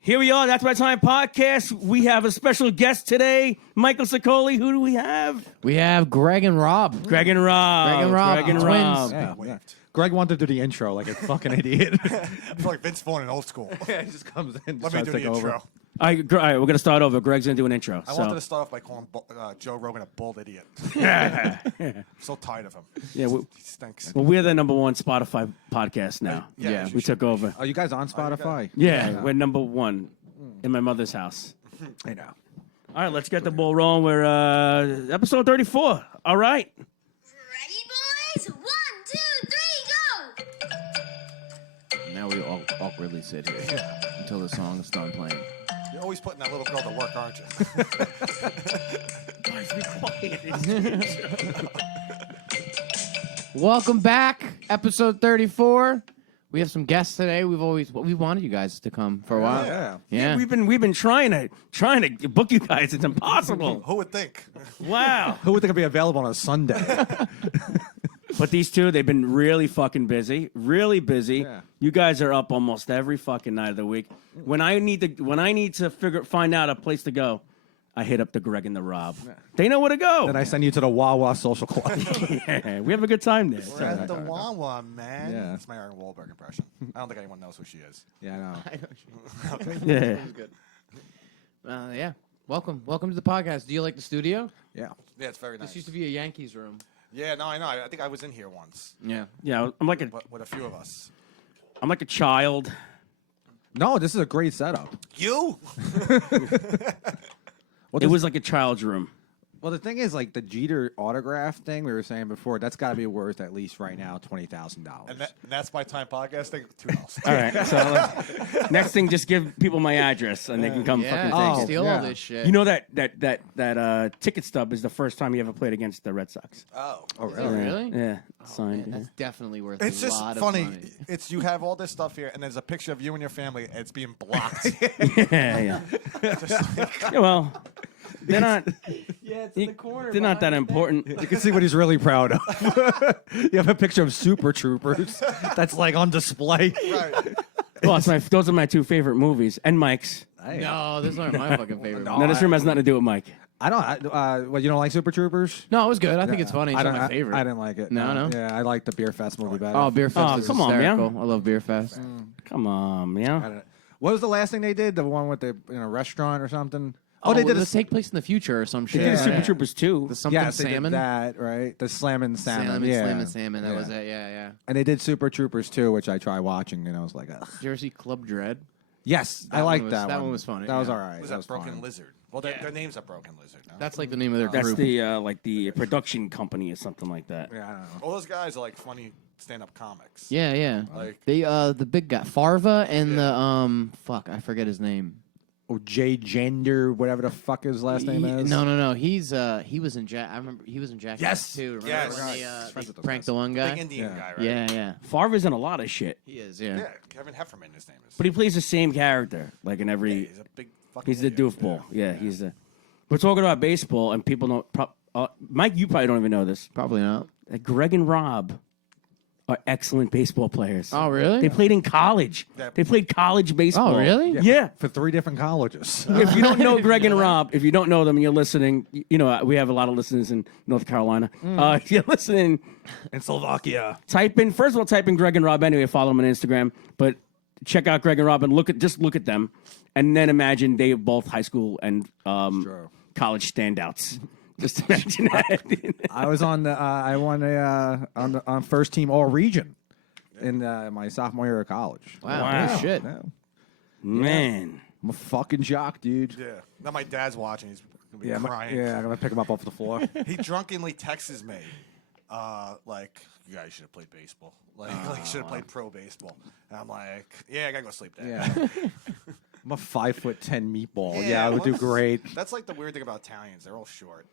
Here we are. That's My Time podcast. We have a special guest today, Michael Sicoli. Who do we have? We have Greg and Rob. Greg and Rob. Twins. Yeah. Greg wanted to do the intro like a fucking idiot. I feel like Vince Vaughn in old school. Yeah, he just comes in. Let me do the intro. All right, we're going to start over. Greg's going to do an intro. I wanted to start off by calling Joe Rogan a bald idiot. Yeah. I'm so tired of him. Yeah, He stinks. Well, we're the number one Spotify podcast now. Yeah, we took over. Are you guys on Spotify? Yeah, we're number one in my mother's house. I know. All right, let's get the ball rolling. We're episode 34. All right. Ready, boys? 1, 2, 3, go! Now we all awkwardly sit here until the song is done playing. You're always putting that little girl to work, aren't you? Welcome back, episode 34. We have some guests today. We wanted you guys to come for a while. Yeah. We've been trying to book you guys. It's impossible. Who would think? Wow. Who would think it'd be available on a Sunday? But these two, they've been really fucking busy. Really busy. Yeah. You guys are up almost every fucking night of the week. When I need to find out a place to go, I hit up the Greg and the Rob. They know where to go. Then I send you to the Wawa Social Club. Yeah, we have a good time there. We're at the Wawa, man. Yeah. That's my Aaron Wahlberg impression. I don't think anyone knows who she is. Yeah, I know. Yeah. Yeah. Welcome to the podcast. Do you like the studio? Yeah. Yeah, it's very nice. This used to be a Yankees room. Yeah, no, I know. I think I was in here once Yeah. Yeah, I'm like with a few of us. a child. No, this is a great setup. You? Well, It was like a child's room. Well, the thing is, like the Jeter autograph thing we were saying before, that's got to be worth at least right now $20,000. And that's my time podcasting. $2. All right. So next thing, just give people my address and they can come fucking Yeah, take it. steal yeah. all this shit. You know that ticket stub is the first time you ever played against the Red Sox. Oh. Oh, really? really? Yeah. Oh, Signed. man, that's definitely worth It's a just lot funny. of money. It's you have all this stuff here, and there's a picture of you and your family, and it's being blocked. Yeah. Yeah, well, they're not. Yeah, it's in the corner They're not that important. You can see what he's really proud of. You have a picture of Super Troopers that's like on display. Right. Well, those are my two favorite movies, and Mike's. No, those aren't my fucking favorite. No, this room has nothing to do with Mike. I don't. Well, you don't like Super Troopers? No, it was good. I think it's funny. It's not my favorite. I didn't like it. No? Yeah, I like the Beer Fest movie better. Oh, Beer Fest is come on, man. hysterical. I love Beer Fest. Come on, I man. don't know. What was the last thing they did? The one with the restaurant or something? Oh, they they did this take place in the future or some shit. They did a Super right? Troopers too. The something Yes, they did salmon. that, right? The Slammin' Salmon. Yeah. Slammin' Salmon. That was it. Yeah. And they did Super Troopers too, which I tried watching, and I was like, ugh. Jersey Club Dread. Yes, I That liked one was- that one. that one was funny, That was yeah. all right. Was that that Broken fun. Lizard? Well, their names are Broken Lizard. No? That's like the name of their That's group. the production company or something like that. Yeah, I don't know. All those guys are like funny stand-up comics. Yeah. Like- They the big guy Farva and the fuck, I forget his name. Oh, Jay Gender, whatever the fuck his last name is. No. He was in Jack. I remember he was in Jack. Yes. too. Remember Yes. when they, Friends with those pranked guys. the one guy? Big Indian Yeah. guy, right? Yeah. Favre's in a lot of shit, He is. Yeah, Kevin Heffernan, his name is. but he plays the same character, like in every. he's a big fucking He's the idiot. doofball. Yeah, he's the. We're talking about baseball, and people don't. Mike, you probably don't even know this. Probably not. Greg and Rob are excellent baseball players. Oh, really? They played in college. Yeah. They played college baseball. Oh, really? Yeah. For 3 different colleges. If you don't know Greg and Rob, if you don't know them and you're listening, you know, we have a lot of listeners in North Carolina. If you're listening, In Slovakia. first of all, type in Greg and Rob anyway, follow them on Instagram, but check out Greg and Rob and look at them, and then imagine they are both high school and college standouts. Just imagine that. I was on the. I won on first team all region in my sophomore year of college. Wow. Wow. Shit. Yeah. Man. I'm a fucking jock, dude. Yeah. Now my dad's watching. He's gonna be Yeah, crying. I'm gonna pick him up off the floor. He drunkenly texts me, like, "You guys should have played baseball. Like should have played pro baseball." And I'm like, "Yeah, I gotta go sleep, Dad." Yeah. I'm a 5'10" meatball. Yeah, I would do well, great. That's like the weird thing about Italians. They're all short.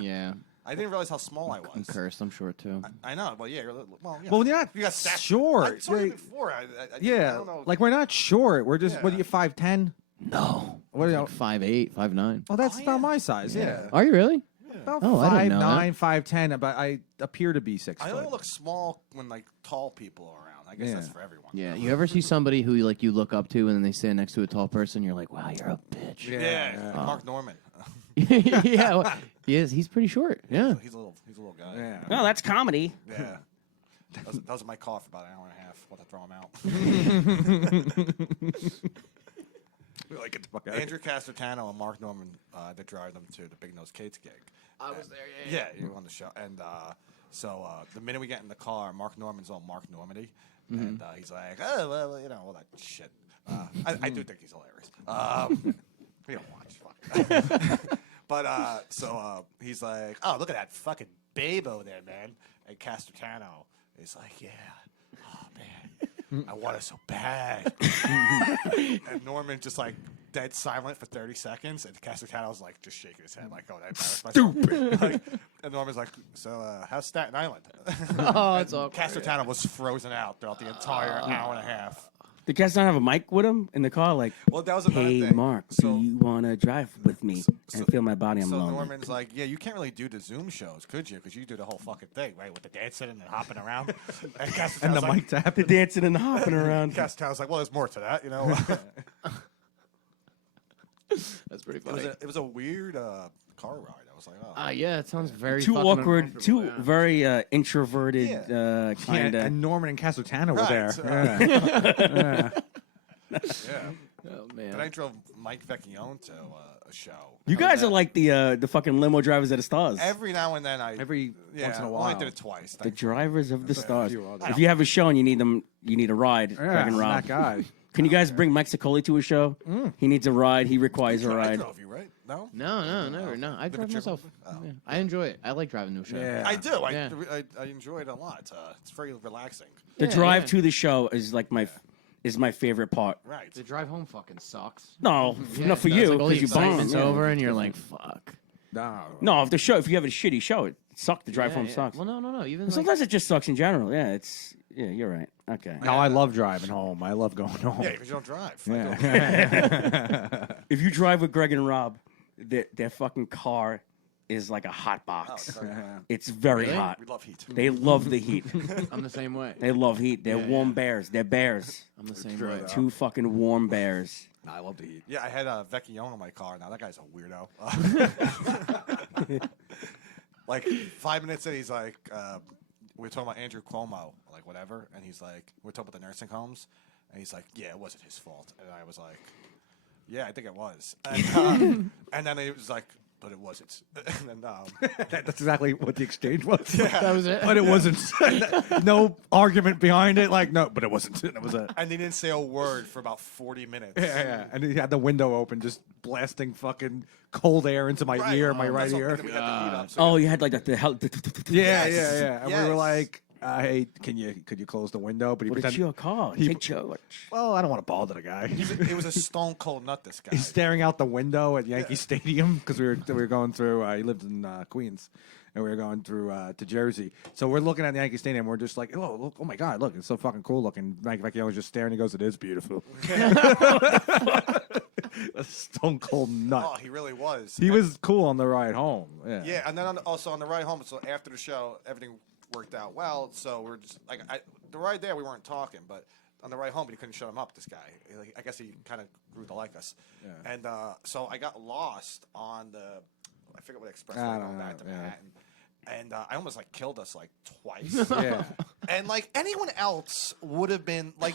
Yeah. I didn't realize how small I I'm was. cursed. I'm short too. I know. Well, yeah. Well, yeah. Well, you're not You got stats. short. I told you Yeah. before. I Yeah, don't know. like we're not short. We're just Yeah. what are you 5'10"? No. What are you? Like 5'8", 5'9". Oh, that's Oh, about yeah. my size. Yeah, Yeah. Are you really? about Oh, I didn't know 5'9", 5'10", but I appear to be 6 I foot. only look small when like tall people are around. I guess that's for everyone. Yeah, you ever see somebody who like you look up to and then they stand next to a tall person? You're like, wow, you're a bitch. Yeah. Mark Norman. Yeah, well, he's pretty short. Yeah. He's a little guy. Yeah. Well, that's comedy. Yeah. That was my call for about an hour and a half. What to throw him out. We like it the fuck out. Andrew Castertano and Mark Norman that drive them to the Big Nose Kate's gig. I was there. Yeah, you were on the show. And so the minute we get in the car, Mark Norman's all Mark Normandy. And he's like, oh, well, you know, all that shit. I do think he's hilarious. We don't watch. Fuck. But so he's like, oh, look at that fucking babe over there, man. And Castertano is like, yeah. Oh, man. I want it so bad. And Norman just like dead silent for 30 seconds. And Castertano's like just shaking his head like, oh, that embarrassed myself. Stupid. Like, and Norman's like, so how's Staten Island? Oh, it's awkward. Castertano was frozen out throughout the entire hour and a half. The guys don't have a mic with him in the car, like, Well, that was another hey, thing. Mark, So- do you want to drive with me and feel my body? I'm So lonely. Norman's like, yeah, you can't really do the Zoom shows, could you? Because you do the whole fucking thing, right? With the dancing and hopping around. And, And the like, mic tap. The dancing and hopping around. Castertano's like, well, there's more to that, you know? That's pretty funny. It was a weird car ride. I was like, oh. Yeah, it sounds very Too fucking awkward, uncomfortable, too yeah. very introverted, Yeah, kind of. and Norman and Castertano were Right. there. Yeah. Oh Then I man. drove Mike Vecchione to a show. You guys are like the fucking limo drivers of the stars. Every now and then Every once in a I while. only did it twice. The drivers of the stars. few others. If you have a show and you need a ride, Yeah, Craig and Rob. that guy. Can you guys bring Mike Sicoli to a show? He needs a ride. He requires a I ride. drove you, right? No? No, never. No, I drive myself. Yeah. I enjoy it. I like driving to a show. Yeah. I do. Yeah. I enjoy it a lot. It's very relaxing. The Yeah, drive yeah. to the show is like my favorite part. Right. The drive home fucking sucks. No, Yeah, not for no, you it's like all the because you bomb. excitement's Yeah. over and you're like, fuck. No, if you have a shitty show, it sucks. The drive home sucks. Well, no. Even like, Sometimes it just sucks in general. Yeah, you're right. Okay. No, I love driving home. I love going home. Yeah, because you don't drive. Yeah. If you drive with Greg and Rob, their fucking car is like a hot box. It's very Really? hot. We love heat. They love the heat. I'm the same way. They love heat. They're warm bears. They're bears. I'm the same true, way. though. Two fucking warm bears. I love to eat. Yeah, I had Vecchione in my car. Now that guy's a weirdo. Like 5 minutes in, he's like, we were talking about Andrew Cuomo, like whatever, and he's like, we're talking about the nursing homes, and he's like, yeah, it wasn't his fault, and I was like, yeah, I think it was, and then he was like, but it wasn't, and then That's exactly what the exchange was. That was it. But it wasn't. No argument behind it. Like, no, but it wasn't. That was it. and he didn't say a word for about 40 minutes. Yeah. And he had the window open, just blasting fucking cold air into my ear, my right That's what- ear. and then we had the heat up, so Oh, you had like the hell. Yeah, Yes. yeah. And we were Yes. like, hey, could you close the window? But he But it's pretended. your car. he- Take charge. Well, I don't want to bother the guy. it was a stone cold nut. This guy. He's staring out the window at Yankee Stadium because we were going through. He lived in Queens, and we were going through to Jersey. So we're looking at Yankee Stadium. We're just like, oh, look, oh my god, look, it's so fucking cool looking. Mike Vecchione was just staring. He goes, it is beautiful. A stone cold nut. Oh, he really was. He was cool on the ride home. Yeah. Yeah, and then also on the ride home, so after the show, everything worked out well. So we're just like, the ride there, we weren't talking, but on the ride home, but he couldn't shut him up. This guy, like, I guess he kind of grew to like us. Yeah. And so I got lost on I forget what expressway I going don't back know, to yeah. Manhattan. And I almost like killed us like twice. Yeah. And like anyone else would have been like,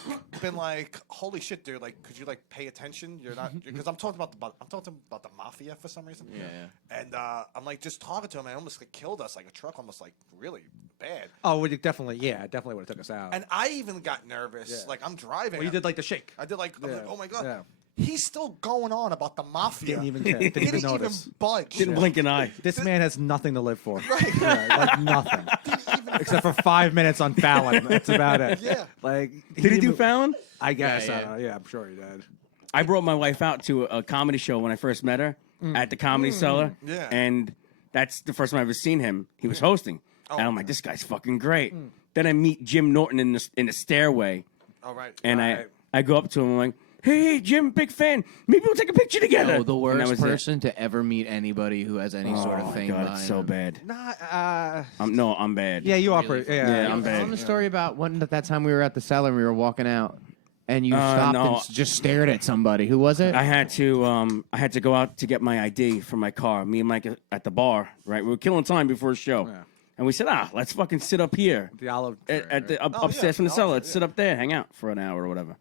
holy shit, dude! Like, could you like pay attention? You're not because I'm talking about the mafia for some reason. Yeah. And I'm like just talking to him, and almost like killed us. Like a truck, almost like really bad. Oh, we definitely would have took us out. And I even got nervous. Yeah. Like I'm driving. well, you did like the shake. I did like, I'm like, Yeah. oh my god. Yeah. He's still going on about the mafia. Didn't even care. Didn't He even didn't notice. even budge. Didn't blink an eye. This man has nothing to live for. Right. Yeah, like nothing. Except for 5 minutes on Fallon. That's about it. Yeah. Like Did he do Fallon? I guess. Yeah, Yeah, I'm sure he did. I brought my wife out to a comedy show when I first met her at the Comedy Cellar. Yeah. And that's the first time I've ever seen him. He was hosting. and I'm like, this guy's fucking great. Then I meet Jim Norton in the stairway. All right. And I go up to him, I'm like, hey, Jim, big fan. Maybe we'll take a picture together. No, the And that worst was it. person to ever meet anybody who has any sort Oh of my fame. God, behind it's so them. bad. Nah, No, I'm bad. yeah, you Really operate. fucking Yeah, Yeah, I'm bad. Tell them the story about that time we were at the cellar and we were walking out, and you stopped no. and just stared at somebody. Who was it? I had to go out to get my ID from my car. Me and Mike at the bar, right? We were killing time before a show. Yeah. And we said, let's fucking sit up here The olive at the Oh, upstairs yeah, from the the cellar. olive, Let's sit up there, hang out for an hour or whatever.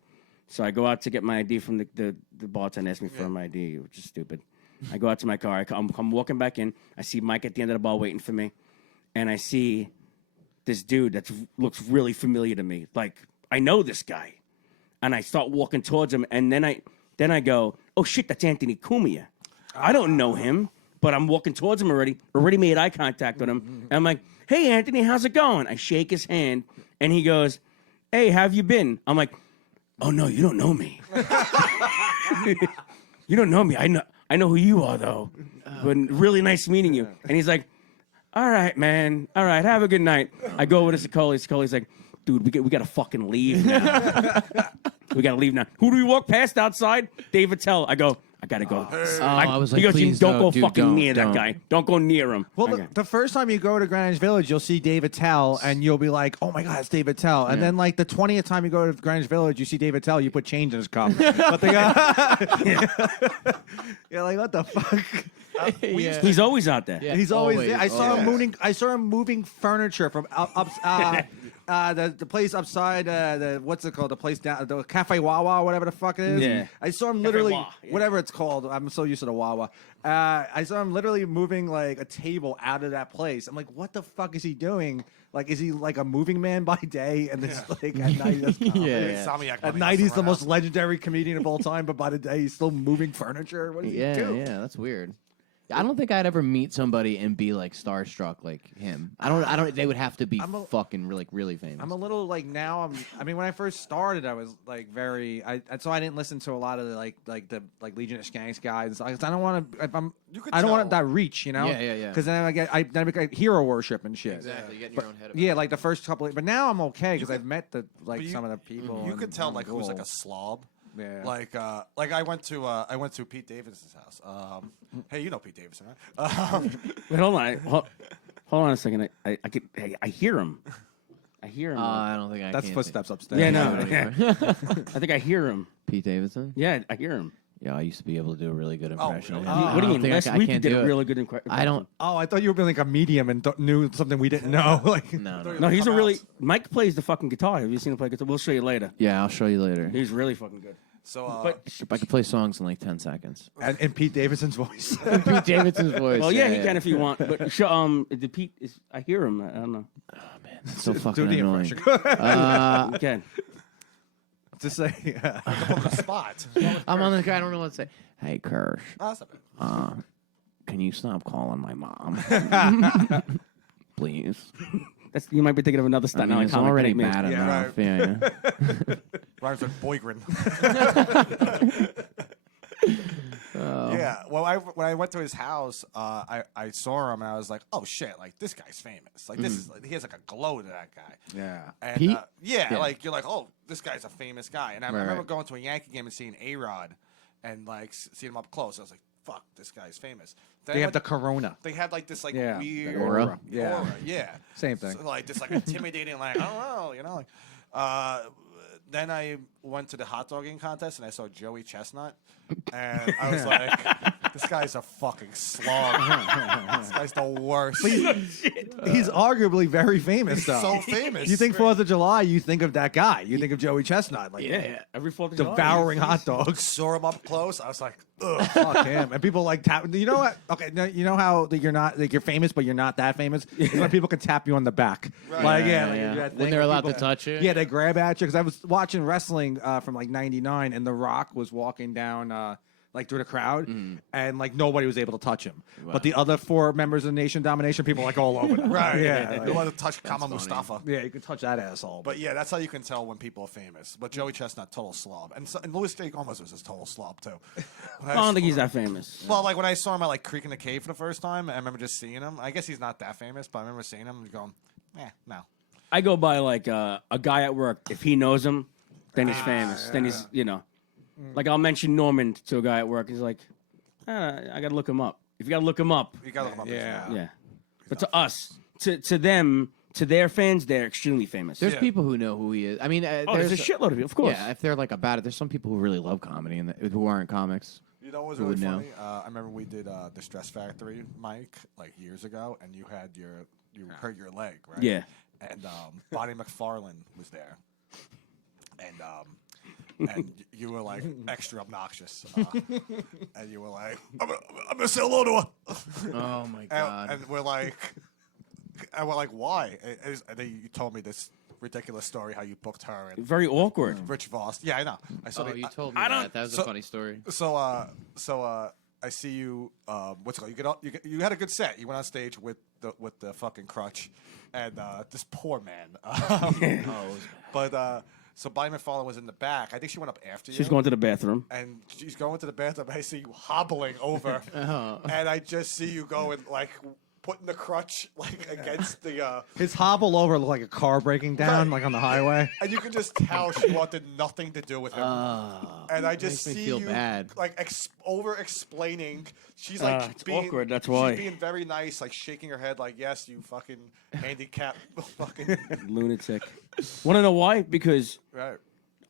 So I go out to get my ID from the bartender asked me for my ID, which is stupid. I go out to my car. I'm walking back in. I see Mike at the end of the bar waiting for me. And I see this dude that looks really familiar to me. Like, I know this guy. And I start walking towards him. And then I go, oh, shit, that's Anthony Cumia. I don't know him, but I'm walking towards him already made eye contact with him. And I'm like, hey, Anthony, how's it going? I shake his hand. And he goes, hey, how have you been? I'm like, oh, no, you don't know me. You don't know me. I know who you are, though. But really nice meeting you. And he's like, all right, man. All right, have a good night. I go over to Sicoli. Sicoli's like, dude, we got to fucking leave now. We got to leave now. Who do we walk past outside? Dave Attell. I go, I got to go. I was like, he goes, please don't go dude, fucking don't, near don't. that guy. Don't go near him. Well, Okay. the first time you go to Greenwich Village, you'll see David Tell, and you'll be like, "Oh my God, it's David Tell!" And then, like the 20th time you go to Greenwich Village, you see David Tell, you put change in his cup. But you're like, "What the fuck?" Yeah. He's always out there. Yeah. He's always. Always, I saw him always. moving. I saw him moving furniture from the place upside. What's it called? The place down the Cafe Wawa, whatever the fuck it is. Yeah. I saw him literally, Wawa, yeah. whatever it's called. I'm so used to the Wawa. I saw him literally moving like a table out of that place. I'm like, what the fuck is he doing? Like, is he like a moving man by day and it's like at night? That's comedy? Yeah. Insomniac At money night doesn't he's the run most out. legendary comedian of all time, but by the day he's still moving furniture. What does he do? Yeah, that's weird. I don't think I'd ever meet somebody and be like starstruck like him. I don't. They would have to be fucking really famous. I'm a little like now. I mean, when I first started, I was like very. So I didn't listen to a lot of the the Legion of Skanks guys. I don't want to. If I'm, You could I don't want tell. that reach, you know. Yeah. Because then I get hero worship and shit. exactly. You get in your own head. About Yeah, like the first couple. But now I'm okay because I've met you- some of the people. You and could tell I'm like who's like cool. a slob. Yeah. Like I went to Pete Davidson's house. Hey, you know Pete Davidson, right? Wait, hold on. Hold on a second. I hear him. I hear him. I don't think I. That's can footsteps upstairs. yeah, no. Yeah. I think I hear him. Pete Davidson. Yeah, I hear him. Yeah, I used to be able to do a really good impression. of really? him. What I do you don't mean? think Last I week you can't did do a it. really good impression. I don't. Oh, I thought you were being like a medium and knew something we didn't know. Like, No. No, he's a Come really. out. Mike plays the fucking guitar. Have you seen him play guitar? We'll show you later. Yeah, I'll show you later. He's really fucking good. So But If I could play songs in like 10 seconds. and in Pete Davidson's voice. Pete Davidson's voice. well, yeah, he can if you want. But the Pete is. I hear him. I don't know. It's so Do fucking the annoying. impression. You can. Just say. on the spot. I'm on the guy. I don't know what to say. Hey, Kursh, Oh, that's not bad. can you stop calling my mom? Please. You might be thinking of another I stunt. mean, now, it's comic already ain't me. bad Yeah, enough. Yeah. Rhymes with Boygren. Yeah. Well, when I went to his house, I saw him and I was like, oh shit, like this guy's famous. Like this is he has like a glow to that guy. Yeah. And Pete? yeah, Yeah. like you're like, oh, this guy's a famous guy. And I Right, remember right. going to a Yankee game and seeing A-Rod and like seeing him up close. I was like, fuck, this guy's famous. Then They I have the went- Corona. they had like this like Yeah, weird the aura. Yeah. yeah. Same thing. So, like this like intimidating, like I don't know, you know. Like, then I went to the hot dogging contest and I saw Joey Chestnut, and I was like, this guy's a fucking slog. This guy's the worst. He's arguably very famous, though. so famous. You think 4th of July, you think of that guy. You think of Joey Chestnut. Like, Yeah, every 4th of July. devouring hot dogs. saw him up close? I was like, ugh. Fuck him. And people like tap. You know what? Okay, no, you know how that you're not like you're famous, but you're not that famous. Is when people can tap you on the back. Right. Like Yeah, like, yeah. you do that When thing they're where allowed people- to touch you. Yeah, they grab at you because I was watching wrestling from like '99, and The Rock was walking down. Like through the crowd, and like nobody was able to touch him. But the other 4 members of Nation Domination, people like all over them. Right. Yeah. You like- want to touch Kama Mustafa. yeah, you can touch that asshole. But yeah, that's how you can tell when people are famous. But Joey Chestnut, total slob. And Louis J. Gomez was his total slob, too. I don't think he's that famous. Well, like when I saw him at like Creek in the Cave for the first time, I remember just seeing him. I guess he's not that famous, but I remember seeing him and going, no. I go by like a guy at work. If he knows him, then he's famous. Then he's Like I'll mention Norman to a guy at work. He's like, I gotta look him up. If you gotta look him up, You gotta look him up. Yeah. yeah. But to us, to them, to their fans, they're extremely famous. There's people who know who he is. I mean, there's a shitload of people, of course. Yeah, if they're like about it, there's some people who really love comedy and who aren't comics. You know what was Who really would know? funny? I remember we did the Stress Factory, Mike, like years ago, and you hurt your leg, right? Yeah. And Bonnie McFarlane was there, and you were like extra obnoxious, and you were like, "I'm gonna say hello to her," Oh my god! and we're like, why? And then you told me this ridiculous story how you booked her and Very awkward. Rich Voss. Yeah, I know. I saw Oh, the- you told me I that. don't- That was so- a funny story. So I see you. What's it called? You had a good set. You went on stage with the fucking crutch, and this poor man. But so Bonnie McFarlane was in the back. I think she went up after you. She's going to the bathroom. And she's going to the bathroom. I see you hobbling over, and I just see you going like putting the crutch like against the. His hobble over looked like a car breaking down, like on the highway. And you can just tell she wanted nothing to do with him. And I just makes me see feel you bad. like over explaining. She's like It's being awkward, that's why. She's being very nice, like shaking her head, like yes, you fucking handicapped, fucking Lunatic. Want to know why? Because right.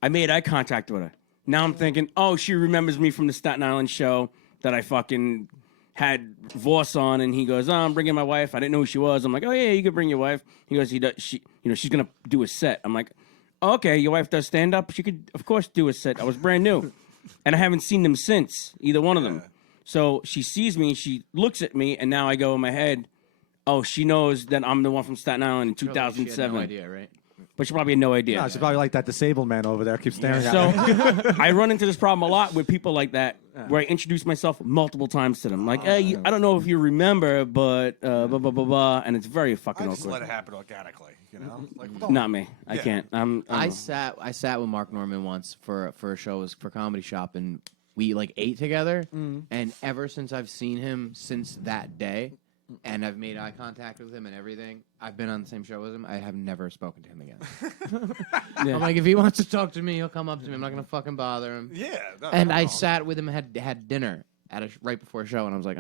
I made eye contact with her. Now I'm thinking, oh, she remembers me from the Staten Island show that I fucking had Voss on, and he goes, "Oh, I'm bringing my wife." I didn't know who she was. I'm like, "Oh yeah, you could bring your wife." He goes, she's gonna do a set." I'm like, oh, "Okay, your wife does stand up. She could, of course, do a set." I was brand new, and I haven't seen them since, either one of them. So she sees me, she looks at me, and now I go in my head, "Oh, she knows that I'm the one from Staten Island in She 2007." had no idea, right? But she probably had no idea. No, she's probably like that disabled man over there. Keeps staring at So me. I run into this problem a lot with people like that, where I introduce myself multiple times to them. Like, hey, I don't know if you remember, but blah, blah, blah, blah, and it's very fucking I just let awkward. it happen organically, you know. Like, don't- Not me. I can't. I sat with Mark Norman once for a show. It was for Comedy Shop, and we like ate together. And ever since I've seen him since that day, and I've made eye contact with him and everything, I've been on the same show with him. I have never spoken to him again. Yeah. I'm like, if he wants to talk to me, he'll come up to me. I'm not gonna fucking bother him. Yeah. No, And no, I no. sat with him, had dinner at right before a show, and I was like,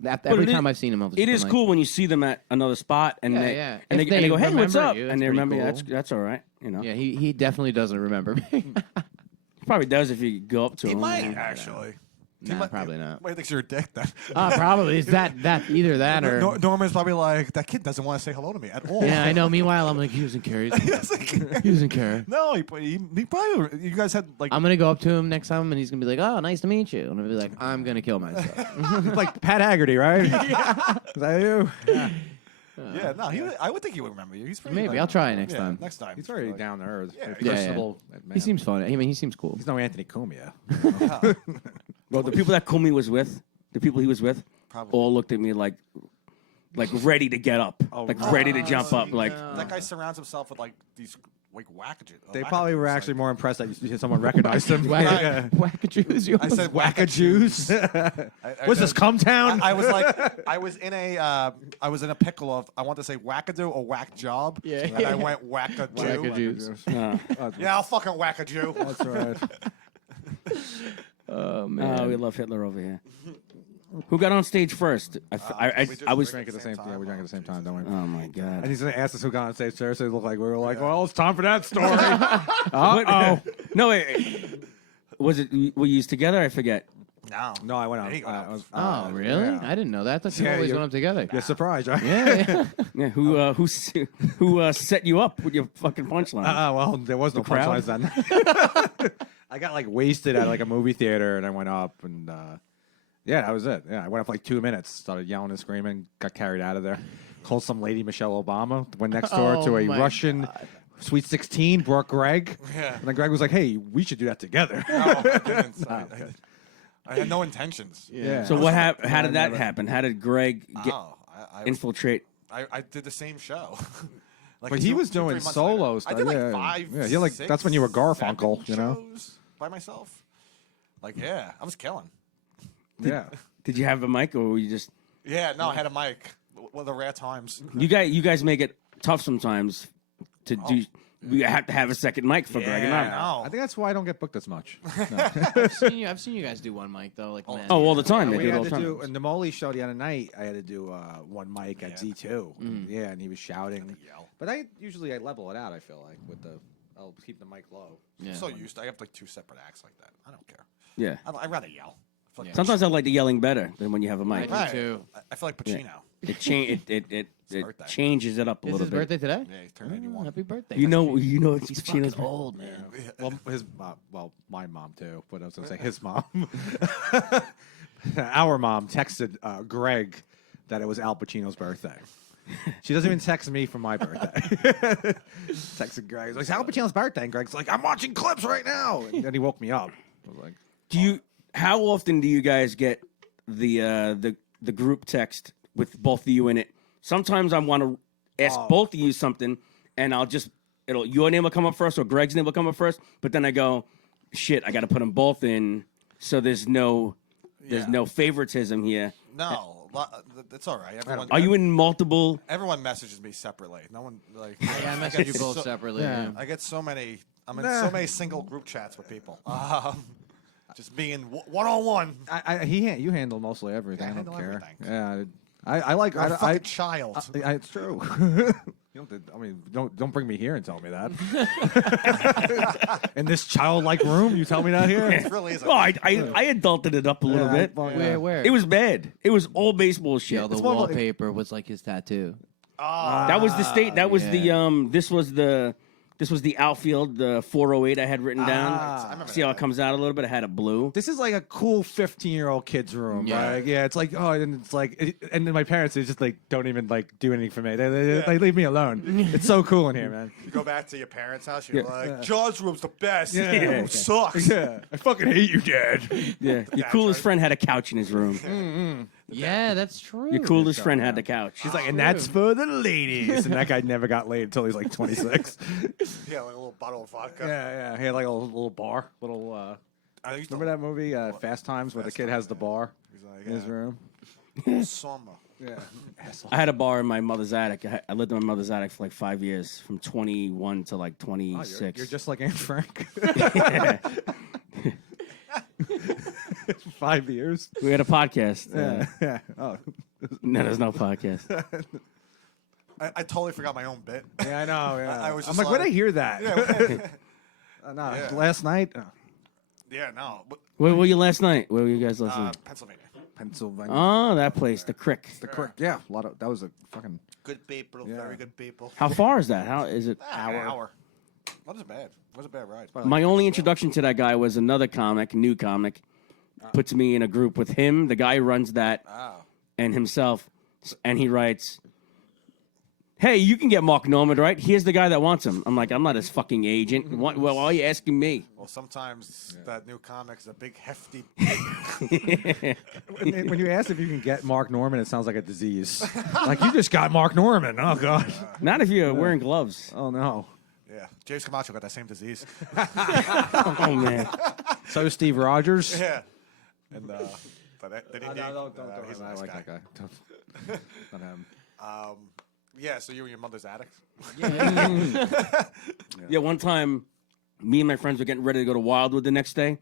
But every it is- time I've seen him, It is cool when you see them at another spot and Yeah, they yeah. and If they they go, "Hey, what's remember up?" you, and that's they remember, pretty yeah, cool. that's all right. You know, Yeah, he definitely doesn't remember me. he probably does if you go up to He him. might Yeah. actually. Nah, probably not. Might think you're a dick then. Probably it's that either that or Norman's probably like that kid doesn't want to say hello to me at all. yeah. I know. Meanwhile, I'm like, he doesn't care. He doesn't care. No, he probably. You guys had like. I'm gonna go up to him next time, and he's gonna be like, "Oh, nice to meet you," and I'll be like, "I'm gonna kill myself." Like Pat Haggerty, right? Is that you? yeah, no, I would think he would remember you. He's pretty, Maybe. like- I'll try it next yeah, time. Next time, He's very down to earth. Yeah, Very yeah, personable. man. He seems funny. I mean, he seems cool. He's no Anthony Cumia. Well, the people that Kumi was with, the people he was with, Probably. all looked at me like ready to get up, ready to jump up. Like, That guy surrounds himself with like these like wackages. They probably were actually more impressed that someone recognized him. Wackajoos. You I said Wackajoos. What's this, Cum Town? I was like, I was in a pickle of I want to say wackadoo or whack job, Yeah. and I went wackadoo. Wackajoos. Yeah, I'll fucking wackadoo. That's right. Oh man. we love Hitler over here. Who got on stage first? I was. Drank at the same time. Yeah, we drank at the same time, don't we? Oh my god! And he's going to ask us who got on stage first. So it looked like we were like, well, it's time for that story. No, wait. Was it? Were you together? I forget. No, No, I went out. There you go. Oh, really? Yeah. I didn't know that. I thought you Yeah, always you're- went up together. You're surprised, right? Yeah. Yeah, who set you up with your fucking punchline? Well, there was no crowd? punchlines then. I got like wasted at like a movie theater, and I went up, and yeah, that was it. Yeah, I went up for like 2 minutes, started yelling and screaming, got carried out of there. Called some lady Michelle Obama. Went next door to Oh, a my Russian Sweet 16. Brought Greg, Yeah. and then Greg was like, "Hey, we should do that together." no, I didn't. I had no intentions. Yeah. So what happened? How did that happen? How did Greg get I infiltrate? I did the same show. Like But he two- was 2-3 doing months solo later. stuff. I did like yeah. 5. Yeah, you're like 6, that's when you were Garfunkel, 7 you know. shows by myself. Like yeah, I was killing. Yeah. Did you have a mic, or were you just? Yeah, no, I had a mic. One of the rare times. You guys make it tough sometimes to do we have to have a second mic for Greg and Yeah. I. No. I think that's why I don't get booked as much. I've seen you guys do one mic though. Like, man. Oh, all the time. They we do it had all to the time. do in the Molly show the other night. I had to do one mic at Z2. Yeah, and he was shouting. Yell. But I level it out. I feel like with the I'll keep the mic low. Yeah. I'm so used to. I have like 2 separate acts like that. I don't care. Yeah. I'd rather yell. I feel like Sometimes I like the yelling better than when you have a mic. I do too. I feel like Pacino. It it birthday. changes it up a Is little his bit. birthday today? Yeah, he's turning 81. Happy birthday! You know it's he's Pacino's fucking old, man. Well, my mom too. But I was gonna say his mom. Our mom texted Greg that it was Al Pacino's birthday. She doesn't even text me for my birthday. Texted Greg. He's like, it's Al Pacino's birthday. And Greg's like, I'm watching clips right now. And then he woke me up. I was like, Do you? How often do you guys get the group text with both of you in it? Sometimes I want to ask both of you something, and your name will come up first or Greg's name will come up first. But then I go, shit, I got to put them both in, so there's no favoritism here. No, that's all right. Everyone, Are you in multiple? Everyone messages me separately. No one like. Yeah, I messaged you both separately. Yeah. Yeah. I get so many. I'm in so many single group chats with people. Just being one on one. you handle mostly everything. Yeah, I I don't handle care. everything. Yeah, I like. I'm a fucking child. It's true. You don't bring me here and tell me that. In this childlike room, you tell me that here. It really is. Well, I adulted it up a little bit. Where? It was bad. It was all baseball shit. Yo, the more like- wallpaper was like his tattoo. That was the state. That was yeah. This was the outfield, the 408 I had written down. I remember See how that. it comes out a little bit? I had it blue. This is like a cool 15-year-old kid's room. Yeah. Right? Yeah, it's like, and it's like, and then my parents, they just like don't even like do anything for me. They leave me alone. It's so cool in here, man. You go back to your parents' house. You're like, John's room's the best. Yeah. Your room sucks. Yeah, I fucking hate you, Dad. Yeah, your coolest friend had a couch in his room. Yeah, that's true. Your coolest friend had the couch. She's like, and that's for the ladies. And that guy never got laid until he was like 26. Yeah, like a little bottle of vodka. Yeah. He had like a little bar, little. I used to Remember that movie, Fast Times, where the kid has the bar He's like, in his room? Summer. Yeah. I had a bar in my mother's attic. I lived in my mother's attic for like 5 years, from 21 to like 26. You're just like Aunt Frank. 5 years. We had a podcast. Yeah. Oh. No, there's no podcast. I totally forgot my own bit. Yeah, I know. Yeah. I was I'm just like, where did I like- hear that? No, Yeah. last night, Yeah, no. But, Where were you last night? Where were you guys last night? Pennsylvania. Pennsylvania. Oh, that place, the Crick. Yeah, a lot of that was a fucking. Good people, Yeah. very good people. How far is that? How is it? Hour. Wasn't bad. Was a bad ride. My only introduction to that guy was another comic, new comic, puts me in a group with him, the guy who runs that, and himself, and he writes, "Hey, you can get Mark Norman, right? Here's the guy that wants him." I'm like, I'm not his fucking agent. Why are you asking me? Well, sometimes that new comic's a big, hefty. When you ask if you can get Mark Norman, it sounds like a disease. Like you just got Mark Norman. Oh god. Not if you're wearing gloves. Oh no. Yeah, James Camacho got that same disease. Oh man. So Steve Rogers. Yeah, and but then he he's a I nice like guy. that guy. Not him. Yeah, so you were in your mother's attic. Yeah, one time, me and my friends were getting ready to go to Wildwood the next day.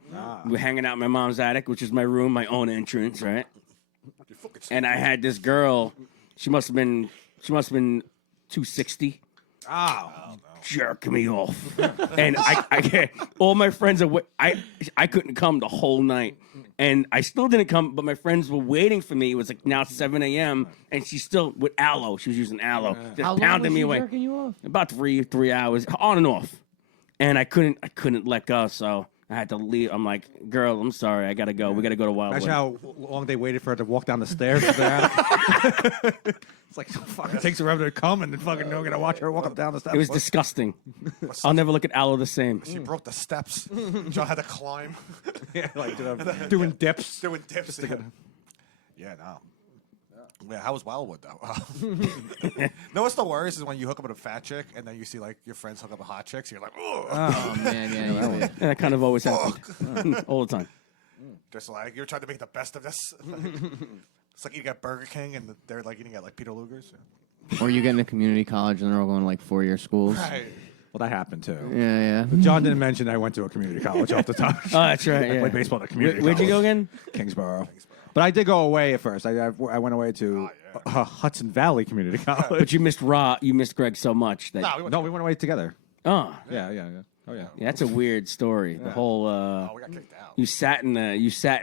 We were hanging out in my mom's attic, which is my room, my own entrance, right? And I had this girl. She must have been 260. Oh. Jerk me off, and I all my friends are. I couldn't come the whole night, and I still didn't come. But my friends were waiting for me. It was like now 7 a.m. and she's still with aloe. She was using aloe, just How long pounding was me she away. jerking you off? About three hours, on and off, and I couldn't let go. So I had to leave. I'm like, girl, I'm sorry, I gotta go. We gotta go to Wildwood. Imagine how long they waited for her to walk down the stairs. It's like fucking takes forever to come, and then fucking no gonna watch her walk up down the steps. It was disgusting. I'll never look at aloe the same. She broke the steps. John had to climb. Yeah, like doing dips. Doing dips. Yeah, no. Yeah, how was Wildwood though? No, what's the worst is when you hook up with a fat chick and then you see like your friends hook up with hot chicks. You're like, oh, Oh man, yeah. Yeah, that kind of always happens all the time. just like you're trying to make the best of this. It's like eating at Burger King and they're like eating at like Peter Luger's. Or you get into community college and they're all going to like 4-year schools. Right. Well, that happened too. Yeah. John didn't mention I went to a community college off the top. Oh, that's right. I Yeah. played baseball at a community Where'd you go college. again? Kingsborough. But I did go away at first. I went away to Hudson Valley Community College. But you missed Greg so much that. No, we went. No, we went away together. Oh, Yeah. Oh, yeah. yeah, that's a weird story. The whole. Oh, we got kicked out. You sat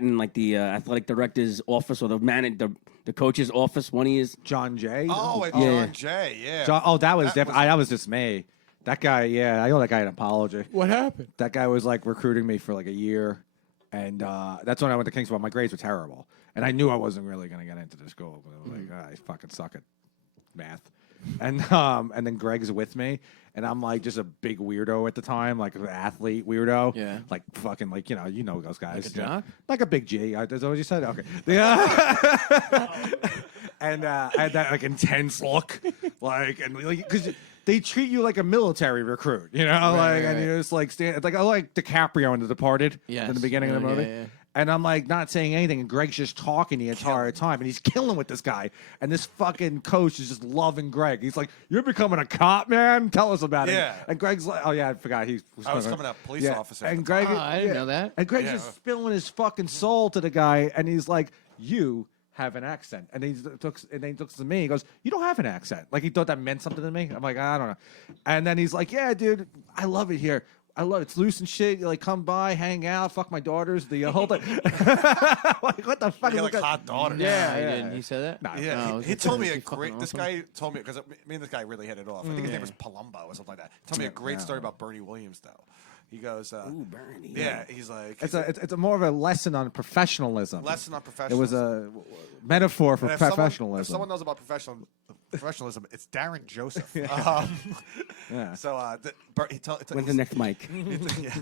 in like the athletic director's office or the coach's office. One of his. John Jay. Oh, and Yeah. John Jay, yeah. That was That definitely. That was just me. That guy, yeah, I owe that guy an apology. What happened? That guy was like recruiting me for like a year, and that's when I went to Kingsborough. My grades were terrible, and I knew I wasn't really going to get into the school. But I was like, I fucking suck at math, and then Greg's with me, and I'm like just a big weirdo at the time, like an athlete weirdo, Yeah. like fucking like you know those guys, Like a jock? like a big G. Is that what you said? Okay, yeah. And I had that like intense look, like and like because they treat you like a military recruit, you know, like and you're just like stand like I like DiCaprio in The Departed in the beginning of the movie. Yeah. And I'm like not saying anything, and Greg's just talking the entire time, and he's killing with this guy. And this fucking coach is just loving Greg. He's like, "You're becoming a cop, man. Tell us about Yeah. it." And Greg's like, "Oh yeah, I forgot he was." I was coming up police officer at And the Greg, time. Oh, I didn't know that. And Greg's Yeah. just spilling his fucking soul to the guy, and he's like, "You have an accent," and then he looks to me. He goes, "You don't have an accent." Like he thought that meant something to me. I'm like, I don't know. And then he's like, "Yeah, dude, I love it here. I love it. It's loose and shit. You like come by, hang out, fuck my daughters. The whole thing." Like what the fuck? You is like that? hot daughters. Yeah, He yeah. didn't. He said that. Nah. Yeah, Oh, he is told it- me is a he fucking great. This awesome? guy told me because me and this guy really hit it off. I think his name was Palumbo or something like that. Tell me a great story about Bernie Williams though. He goes, Ooh, Bernie. yeah, he's like, It's a more of a lesson on professionalism. lesson on It professionalism. was a metaphor for And if professionalism. If someone knows about professionalism, it's Darren Joseph. Yeah. So When's the next mic? yeah.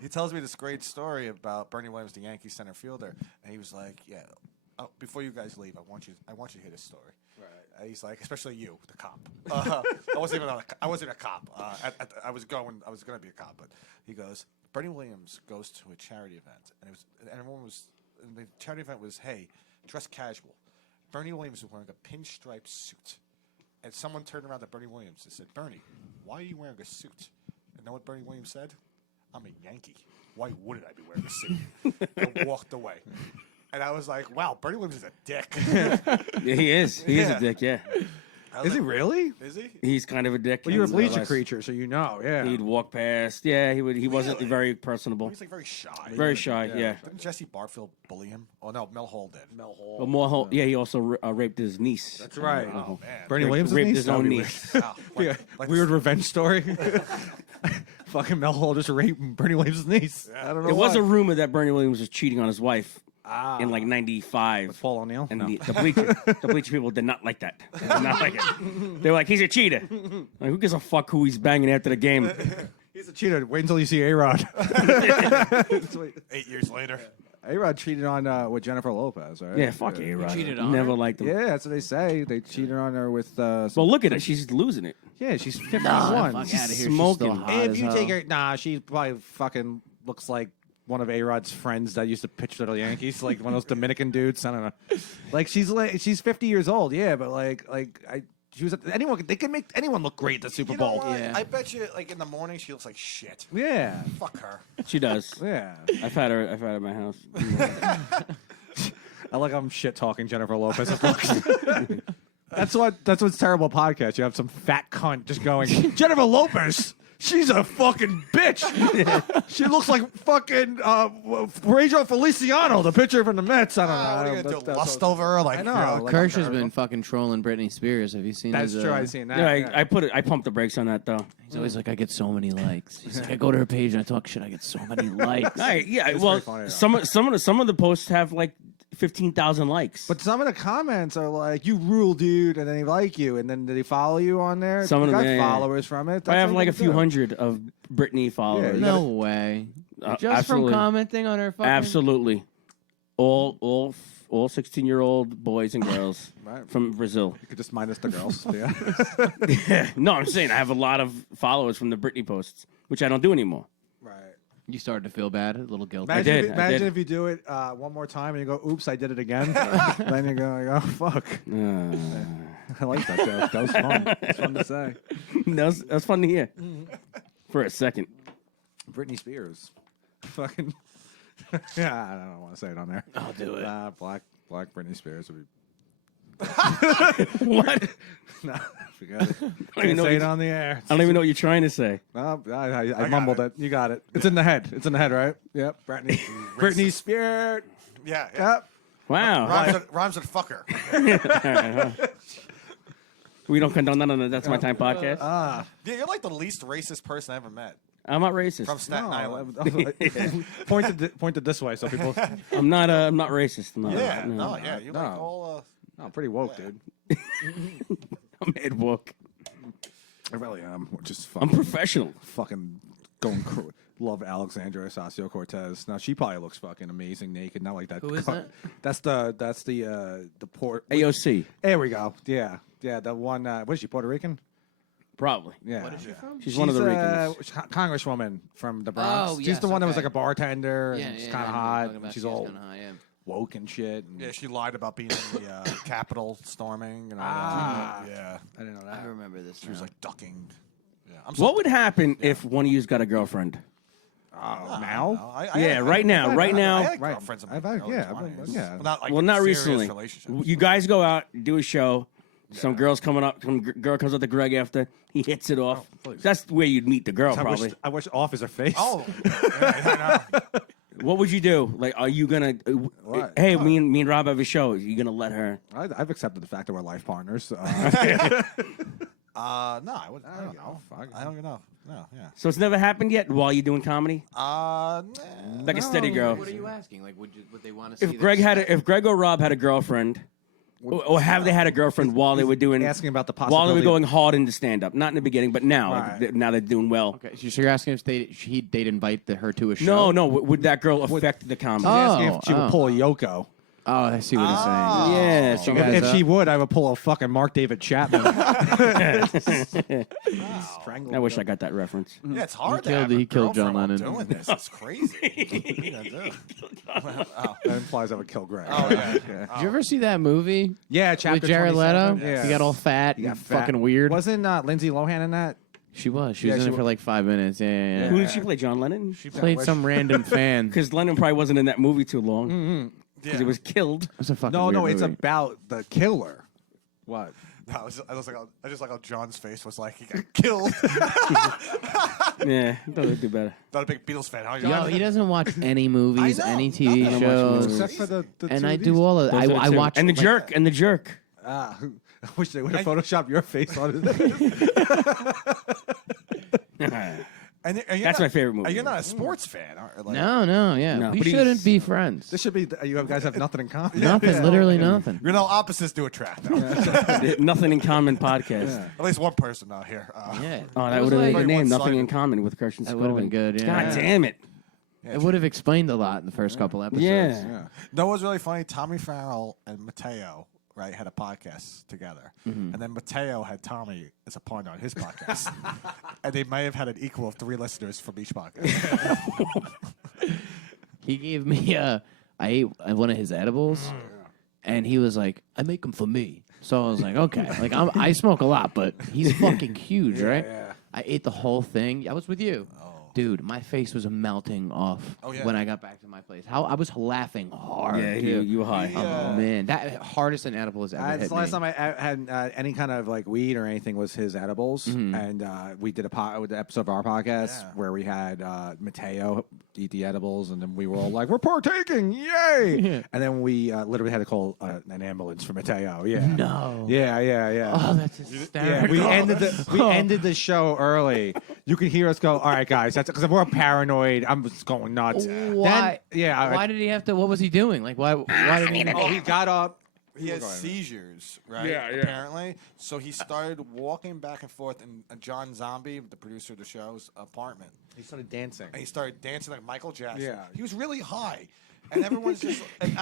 He tells me this great story about Bernie Williams, the Yankee center fielder, and he was like, "Yeah, before you guys leave, I want you to hear this story." Right. He's like, especially you, the cop. I wasn't even a cop. I was going to be a cop, but he goes, Bernie Williams goes to a charity event, and the charity event was, hey, dress casual. Bernie Williams was wearing a pinstripe suit, and someone turned around to Bernie Williams and said, "Bernie, why are you wearing a suit?" And know what Bernie Williams said? "I'm a Yankee. Why wouldn't I be wearing a suit?" And walked away. And I was like, wow, Bernie Williams is a dick. Yeah, he is. He is Yeah. a dick. Yeah, I was Is he like, really? Is he? he's kind of a dick. Well, you're a and bleacher realize creature, so you know. Yeah. He'd walk past. Yeah, he would. He wasn't Really? very personable. He's like very shy. Very shy. Yeah. Didn't Jesse Barfield bully him? Oh no, Mel Hall did. Mel Hall. But more. Yeah, he also raped his niece. That's right. Oh man. Bernie Williams' raped niece? his That'd own be niece. Wow. weird. Weird revenge story. Fucking Mel Hall just raped Bernie Williams' niece. I don't know. There was why. a rumor that Bernie Williams was cheating on his wife in like '95. Paul O'Neill. And No. the bleacher people did not like that. They did not like it. They were like, he's a cheater. Like, who gives a fuck who he's banging after the game? He's a cheater. Wait until you see A-Rod. 8 years later. A-Rod cheated on with Jennifer Lopez, right? Yeah, fuck A-Rod. cheated on Never her? liked him. Yeah, that's what they say. They cheated on her with. Some, Well, look at her. She's losing it. yeah, she's 51. Fuck outta here. She's Smoking. still hot If as you hell. take her, nah, she probably fucking looks like one of A-Rod's friends that used to pitch for the Yankees, like one of those Dominican dudes. I don't know. Like she's 50 years old, yeah, but she was anyone. They can make anyone look great at the Super You know Bowl. what? Yeah. I bet you, like in the morning, she looks like shit. Yeah, Fuck her. She does. yeah. I've had her at my house. I like I'm shit talking Jennifer Lopez. That's what's terrible podcast. You have some fat cunt just going Jennifer Lopez. She's a fucking bitch. She looks like fucking Reggio Feliciano, the pitcher from the Mets. I don't know. What are you gonna That's- do? that's Lust what- over her? Like, I know, you know, like- Kirsch has terrible. been fucking trolling Britney Spears. Have you seen That's his, true. I've seen that. Yeah, I pumped the brakes on that though. He's always like, I get so many likes. He's like, I go to her page and I talk shit. I get so many likes. Yeah, It's well, pretty funny, some of the posts have like 15,000 likes. But some of the comments are like, "You rule, dude," and then they like you, and then they follow you on there. Some of You them, got yeah, yeah. followers from it. I That's have what like you a few do. hundred of Britney followers. you No way. Just absolutely. from commenting on her fucking... Absolutely, all 16-year-old boys and girls Right. from Brazil. You could just minus the girls. Yeah. No, I'm saying I have a lot of followers from the Britney posts, which I don't do anymore. Right. You started to feel bad, a little guilty. Imagine, did, I imagine did. if you do it one more time and you go, "Oops, I did it again." Then you go, like, "Oh fuck." I like that joke. That was fun. It's fun to say. That was fun to hear. For a second. Britney Spears. Fucking. Yeah, I don't want to say it on there. I'll do it. Black Britney Spears would be. What? No, forget it. even Can't know say what it on the air. I don't even know what you're trying to say. No, I got mumbled it. it. You got it. It's in the head. It's in the head, right? Yep. Britney Spears. Yeah. Yep. Wow. Rhymes with fucker. We don't condone that on the That's My Time podcast. Yeah, you're like the least racist person I ever met. I'm not racist. From Staten Island. Pointed this way so people. I'm not racist. I'm not, Yeah, no. yeah, you No. like all. No, pretty woke, dude. I'm head woke. I really am. Just I'm fucking, professional. fucking going. Love Alexandra Ocasio-Cortez. Now she probably looks fucking amazing naked. Not like that. Who is that? That's the port. AOC. There we go. Yeah, the one. What is she? Puerto Rican? Probably. Yeah. What is she from? She's one of the Ricans. Congresswoman from the Bronx. Oh, She's yes, the one that was okay. like a bartender and she's kind of hot. She's all Kinda hot, yeah. woke and shit. And Yeah, she lied about being in the Capitol storming and all that. Yeah, I didn't know that. I remember this. she was like ducking. Yeah, I'm What would happen if one of you's got a girlfriend? Now? Yeah, right now. Right I now. had girlfriends in my early yeah, 20s. yeah. Well, not like Well, not serious recently. relationships. You guys go out, do a show. Some girl's coming up. Some girl comes up to Greg after. He hits it off. That's where you'd meet the girl, probably. I wish off is her face. Oh, yeah, I know. What would you do? Like, are you gonna? What? Hey, me and Rob have a show. Are you gonna let her? I've accepted the fact that we're life partners. No, I would. I don't know. fuck. I don't even know. No, yeah. So it's never happened yet while you're doing comedy, Nah. like a steady girl. What are you asking? Like, would they want to see? If Greg or Rob had a girlfriend, or have they had a girlfriend while they were doing asking about the while they were possibility. going hard into stand up? Not in the beginning, but now, Right. now they're doing well. Okay, so you're asking if they'd invite her to a show? No. Would that girl affect the comedy? She's asking if she would Oh. pull a Yoko. Oh, I see what you're saying. Yeah, she You got- guys If up? she would, I would pull a fucking Mark David Chapman. Strangle I wish I got that reference. Yeah, it's hard. He to have killed- a he killed John girlfriend while Lennon. Doing this, it's crazy. That implies I would kill Greg. Oh yeah. Did you ever see that movie Yeah, chapter with Jared Leto? 27. Yeah. He got all fat He got and fat. fucking weird. Wasn't Lindsay Lohan in that? She was. She Yeah, was she in it for wa- like 5 minutes. Yeah. Who did she play? John Lennon? She played wish- some random fan. Because Lennon probably wasn't in that movie too long. Because Yeah. it was killed. That's a fucking No, weird it's movie. about the killer. What? No, I just like how John's face was like he got killed. Yeah, thought they'd do better. Not a big Beatles fan, huh? Yo, John? he doesn't watch any movies, I know. any TV Nothing. shows, Except for the and two I of do these. all of. Those are the I two. watch And the like- jerk. And the jerk. I wish they would have photoshopped your face on it. And you're That's not- my favorite movie. And you're not a sports fan, are like, No, yeah. No, we but he's- shouldn't be friends. This should be. You guys have nothing in common. Nothing, literally nothing. You know, opposites do attract. Though. Nothing in Common podcast. At least one person out here. Yeah. Oh, It that was would have like- been the name. Very Nothing in one-sided. Common with Kursh and That would've been Sicoli. good, yeah. God damn it. It would have explained a lot in the first couple episodes. Yeah. That was really funny. Tommy Farrell and Mateo, right, had a podcast together. And then Mateo had Tommy as a partner on his podcast. And they may have had an equal of 3 listeners from each podcast. He gave me I ate one of his edibles, and he was like, "I make them for me." So I was like, "Okay." Like I smoke a lot, but he's fucking huge, right? yeah. I ate the whole thing. I was with you. Dude, my face was melting off yeah. when I got back to my place. How I was laughing hard. Yeah, too. you were high. Oh man, that hardest an edible has ever It's hit the last me. time I had any kind of like weed or anything was his edibles, and we did with the episode of our podcast where we had Mateo eat the edibles, and then we were all like, "We're partaking, yay!" And then we literally had to call an ambulance for Mateo. Yeah, No. yeah. Oh, that's Yeah, hysterical. we ended the show early. You can hear us go, "All right, guys," that's because we're paranoid. I'm just going nuts. Why? Then, Why did he have to? What was he doing? Like, why did he? Oh, he got up. He has seizures, right? Yeah, yeah. Apparently. So he started walking back and forth in John Zombie, the producer of the show's apartment. He started dancing. And he started dancing like Michael Jackson. Yeah. He was really high. and everyone's just. And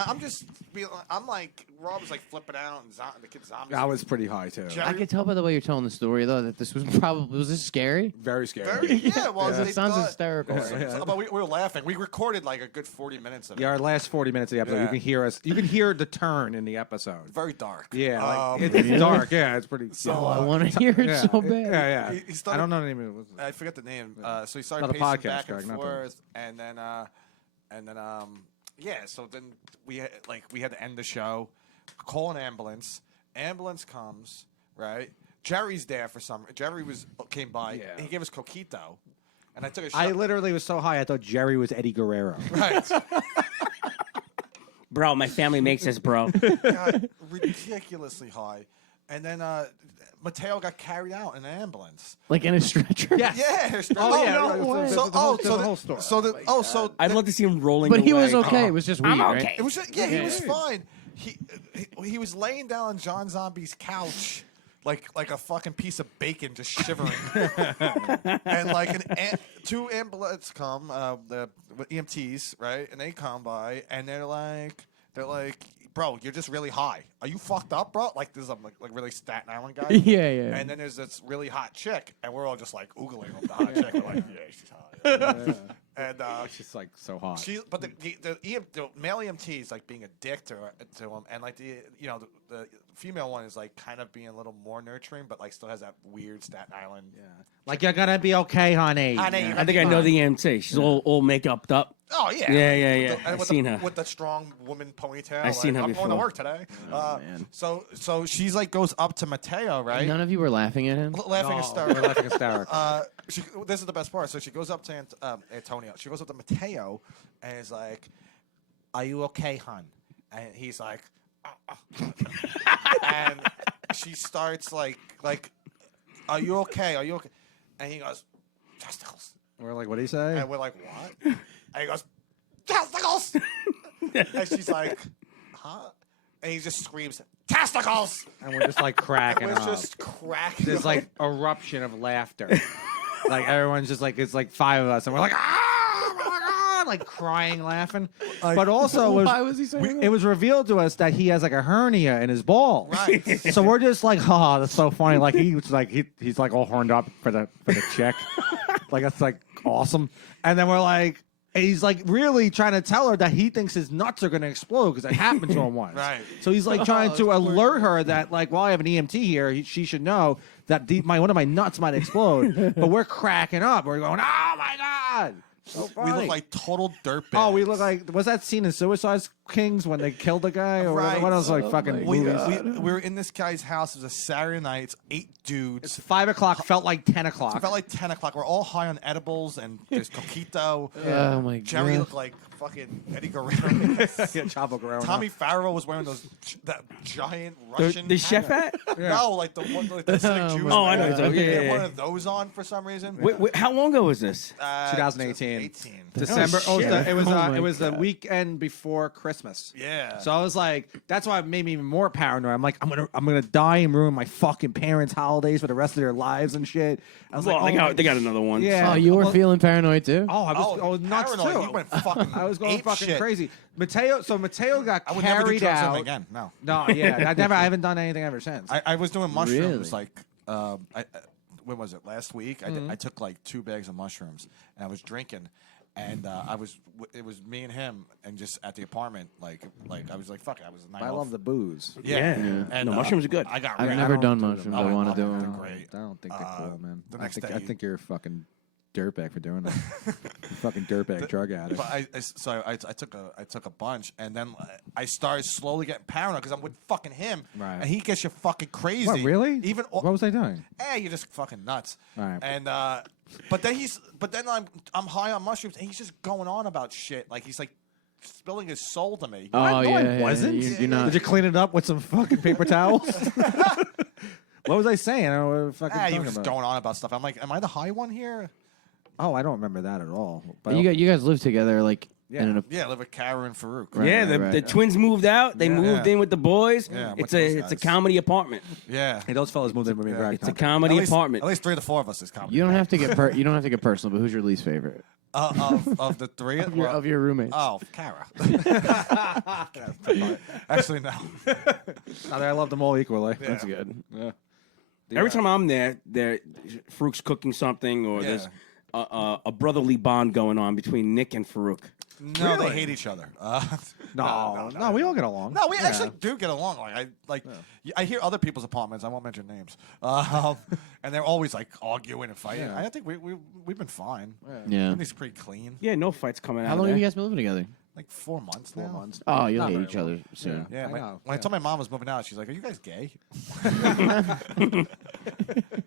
I'm like, Rob was like flipping out, and the kid's zombies. I was pretty high too. Jerry- I could tell by the way you're telling the story though that this was probably was this scary? Very scary. Yeah, well, It they sounds thought- hysterical. But we were laughing. We recorded like a good 40 minutes of it. Yeah, our last 40 minutes of the episode, Yeah. you can hear us. You can hear the turn in the episode. Very dark. Yeah, like, Um, it's dark. Yeah, it's pretty. So, I want to hear it yeah, so bad. Yeah, He started- I don't know the name of it. I forget the name. So he started Not a pacing podcast, back and Greg, not forth, and then yeah. So then we had to end the show. Call an ambulance. Ambulance comes, right? Jerry's there for some. Jerry came by. Yeah. And he gave us coquito, and I took a shot. I literally was so high, I thought Jerry was Eddie Guerrero. Right. Bro, my family makes this, bro. Got ridiculously high, and then Mateo got carried out in an ambulance. Like in a stretcher. Yes. Yeah. Oh, yeah. no it's- way. it's- So it's the whole- it's the the whole story. So the so I'd love to see him rolling But he away. was okay. It was just weird, I'm right? okay. it was just, yeah, he was fine. He was laying down on John Zombie's couch. Like a fucking piece of bacon, just shivering, and like two ambulance come, the EMTs, right? And they come by, and they're like, bro, you're just really high. Are you fucked up, bro? Like this is like really Staten Island guy. Yeah, yeah. And then there's this really hot chick, and we're all just like oogling over the hot chick. We're like, yeah, she's hot. And It's just like so hot. but the male EMT is like being a dick to him, and like the female one is like kind of being a little more nurturing, but like still has that weird Staten Island. Yeah. Like, you're going to be okay, honey. Honey, Yeah. I think I know the EMT. She's all makeup up. Oh yeah, Yeah. And I've with seen the, her. with the strong woman ponytail. I've seen her I'm going to before. work today. man. So she's like goes up to Mateo, right? None of you were laughing at him. Laughing We're hysterical. laughing hysterical. This is the best part. So she goes up to Antonio. She goes up to Mateo and is like, "Are you okay, hon?" And he's like, and she starts like, "Are you okay? Are you okay?" And he goes, "Testicles." We're like, what do you say? And we're like, "What?" And he goes, "Testicles." And she's like, "Huh?" And he just screams, "Testicles!" And we're just like cracking We're up. just cracking. There's up. like eruption of laughter. Like everyone's just like, it's like five of us, and we're like, ah, oh my God, like crying, laughing. But also, Why was he saying that? it was revealed to us that he has like a hernia in his balls. Right. So we're just like, oh, that's so funny. Like he's like all horned up for the chick. Like that's like awesome. And then we're like, he's like really trying to tell her that he thinks his nuts are going to explode because it happened to him once. Right. So he's like trying to alert her that like, well, I have an EMT here. She should know that one of my nuts might explode. But we're cracking up. We're going, oh my God. So we funny. look like total dirtbags. Oh, we look like, was that scene in Suicide Kings when they killed the guy? Or Right. what else like fucking We movies? were in this guy's house. It was a Saturday night. It's 8 dudes. It's 5 o'clock, felt like 10 o'clock. It felt like 10 o'clock. We're all high on edibles, and there's coquito. Oh my Jerry God. looked like fucking Eddie Guerrero. Chavo Guerrero. Tommy Farrell was wearing that giant Russian. The chef hat? No, like the one, like the Hasidic Jews. Oh, I know. man. Yeah, He had yeah, one yeah. of those on for some reason. Wait, how long ago was this? 2018. 18. December. Oh, shit. It was Oh my it was the God. weekend before Christmas. Yeah. So I was like, that's why it made me even more paranoid. I'm like, I'm gonna die and ruin my fucking parents' holidays for the rest of their lives and shit. I was Well, like, they got another one. Yeah. Oh, you were Well- feeling paranoid too? Oh, I was nuts paranoid. too. He went fucking I was going ape fucking shit. crazy. Mateo got I would never do carried drugs out. again. No. No, yeah, I haven't done anything ever since. I was doing mushrooms Really? like when was it last week? I took like 2 bags of mushrooms and I was drinking, and it was me and him and just at the apartment like I was like fuck it, I was a night I off. love the booze. Yeah. And No, mushrooms are good. I got I've rid- never don't done do them. mushrooms. Oh, I want I to do love them. them. Great. I don't think they're cool, man. the I next think, day I you- think you're a fucking dirtbag for doing that. Fucking dirtbag drug addict. But I took a bunch, and then I started slowly getting paranoid because I'm with fucking him, Right. and he gets you fucking crazy. What, really? Even What was I doing? you're just fucking nuts. Right. And but then I'm high on mushrooms, and he's just going on about shit like he's like spilling his soul to me. Oh, No, yeah, I yeah, wasn't. You're not. Did you clean it up with some fucking paper towels? What was I saying? I don't know what I was fucking You talking were just about. going on about stuff. I'm like, am I the high one here? Oh, I don't remember that at all. But You guys live together. Like, Yeah. And Yeah, I live with Kara and Farouk. Right. Yeah, the twins moved out. They moved in with the boys. Yeah, it's with those a guys. comedy apartment. Yeah. Hey, those fellas moved in with me. Yeah. It's a comedy apartment. At least 3 of the 4 of us is comedy. You don't have to get you don't have to get personal, but who's your least favorite Of the 3 of your roommates? Oh, Kara. Actually, no. I love them all equally. That's good. Yeah. Every time I'm there, Farouk's cooking something, or Yeah. there's a brotherly bond going on between Nick and Farouk. No, they hate each other. No, we all get along. No, we actually do get along. I hear other people's apartments. I won't mention names, and they're always like arguing and fighting. Yeah. I think we've been fine. Yeah. Everything's pretty clean. Yeah, no fights coming out. How of long there. have you guys been living together? Like 4 months now. 4 months. Oh, you'll Not hate very each long. other soon. Yeah, I know. when I told my mom I was moving out, she's like, "Are you guys gay?"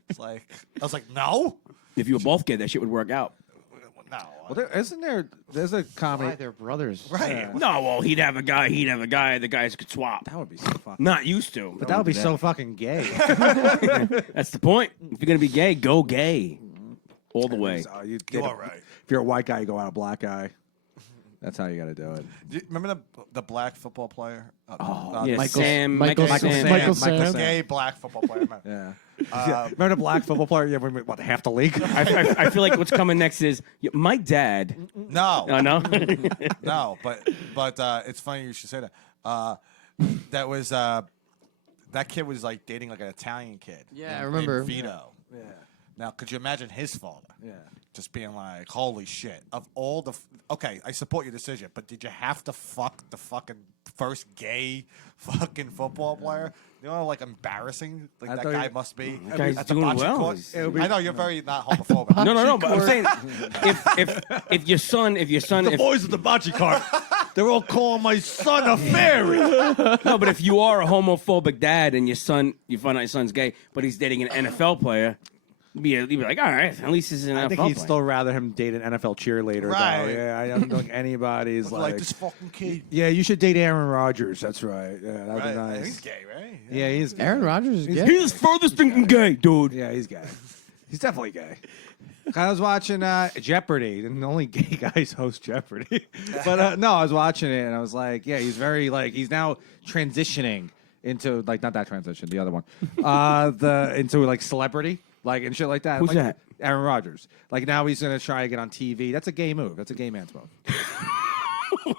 It's like I was like, "No, If you were both gay, that shit would work out. no." Well, there's a comedy. Why, they're brothers. Right. No, well, he'd have a guy. The guys could swap. That would be so fucking. Not used to. But that would be so fucking gay. That's the point. If you're gonna be gay, go gay, all the way. So you You're date all right. If you're a white guy, you go out a black guy. That's how you got to do it. Do you remember the black football player? Yeah, Michael- Sam, Michael Sam. Sam. Michael Sam. Sam. Gay black football player. Yeah. Remember the black football player? Yeah, what, half the league? I feel like what's coming next is my dad. No. Oh no. No, but it's funny you should say that. That was that kid was like dating like an Italian kid. Yeah, I named remember. Vito. Yeah. Now, could you imagine his father? Yeah. Just being like, holy shit! Of all the okay, I support your decision, but did you have to fuck the fucking first gay fucking football player? You know, how, like embarrassing like I that thought guy you- must be. That guy's at the doing bocce well. court. He's- It'll be- I know you're very not homophobic. No. But I'm saying, if your son, The boys at the bocce cart, they're all calling my son a fairy. no, but if you are a homophobic dad and you find out your son's gay, but he's dating an NFL player, you'd be like, all right, at least he's an NFL I think player. he'd still rather him date an NFL cheerleader. Right. Though. Yeah, I don't think anybody's like this fucking kid. Yeah, you should date Aaron Rodgers. That's right. Yeah, that'd Right. be nice. He's gay, right? Yeah, he's gay. Aaron Rodgers is gay. He's furthest thing from gay, dude. Yeah, he's gay. He's definitely gay. I was watching Jeopardy, and only gay guys host Jeopardy. But no, I was watching it, and I was like, yeah, he's very he's now transitioning into not that transition, the other one, into celebrity, and shit like that. Who's that? Aaron Rodgers. Now he's gonna try to get on TV. That's a gay move. That's a gay man's move.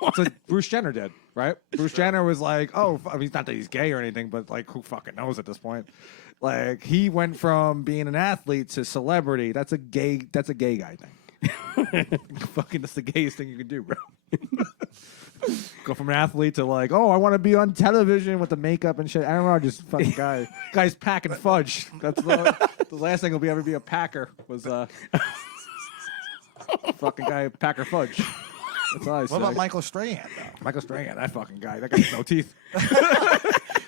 That's what Bruce Jenner did, right? Bruce Jenner was like, oh, I mean, not that he's gay or anything, but who fucking knows at this point? He went from being an athlete to celebrity. That's a gay guy thing. Fucking, that's the gayest thing you can do, bro. Go from an athlete to oh, I want to be on television with the makeup and shit. Aaron Rodgers, fucking guy. Guy's packing fudge. That's the last thing he'll ever be a packer was fucking guy packer fudge. That's all I say. What about Michael Strahan, though? Michael Strahan, that fucking guy. That guy has no teeth.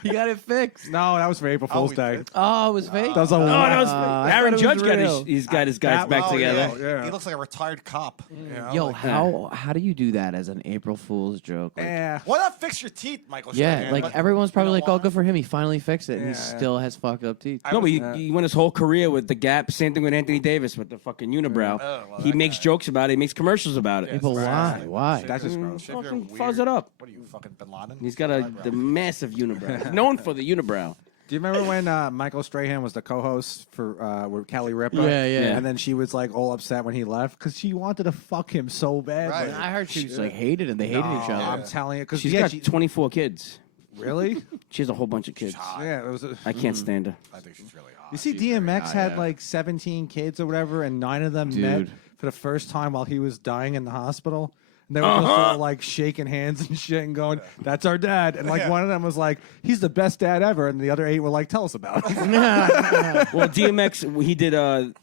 You got it fixed. No, that was for April Fool's we Day. did. Oh, it was fake. That was a No, lie. that was I Aaron thought it Judge was got real. he's got his guys back Oh, together. yeah. He looks like a retired cop. You know? Yo, how do you do that as an April Fool's joke? Why not fix your teeth, Michael Yeah, Strahan? everyone's probably you know oh, why? good for him. He finally fixed it, and he Yeah. still has fucked up teeth. No, but he went his whole career with the Gap. Same thing with Anthony Davis with the fucking unibrow. Oh, well, he that makes guy. jokes about it. He makes commercials about it. People, why? Why? That's just gross. Shit, you're Fucking weird. fuzz it up. What are you, fucking Bin Laden? He's got the massive unibrow. He's known for the unibrow. Do you remember when Michael Strahan was the co-host for with Kelly Ripa? Yeah, yeah. And then she was all upset when he left because she wanted to fuck him so bad. Right. Like, I heard she was hated, and they hated each other. I'm telling you, because She's got 24 kids. really. She has a whole bunch of kids. Yeah, it was. I can't stand her. I think she's really hot. You see, She's very DMX hot, had yeah. 17 kids or whatever, and 9 of them met Dude. for the first time while he was dying in the hospital. And they were just all shaking hands and shit and going, "That's our dad." And one of them was like, "He's the best dad ever," and the other 8 were like, "Tell us about it." Well, DMX, he did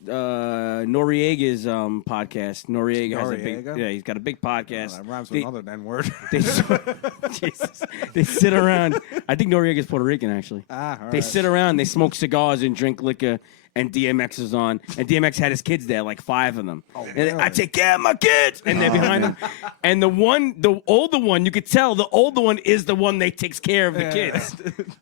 Noriega's podcast. Noriega has a big, Noriega? he's got a big podcast. That rhymes They- with another N word. They, Jesus. They sit around. I think Noriega's Puerto Rican, actually. All They right. sit around, they smoke cigars and drink liquor, and DMX is on. And DMX had his kids there, 5 of them. And really? I take care of my kids, and they're behind him. And the older one, you could tell the older one is the one that takes care of the kids.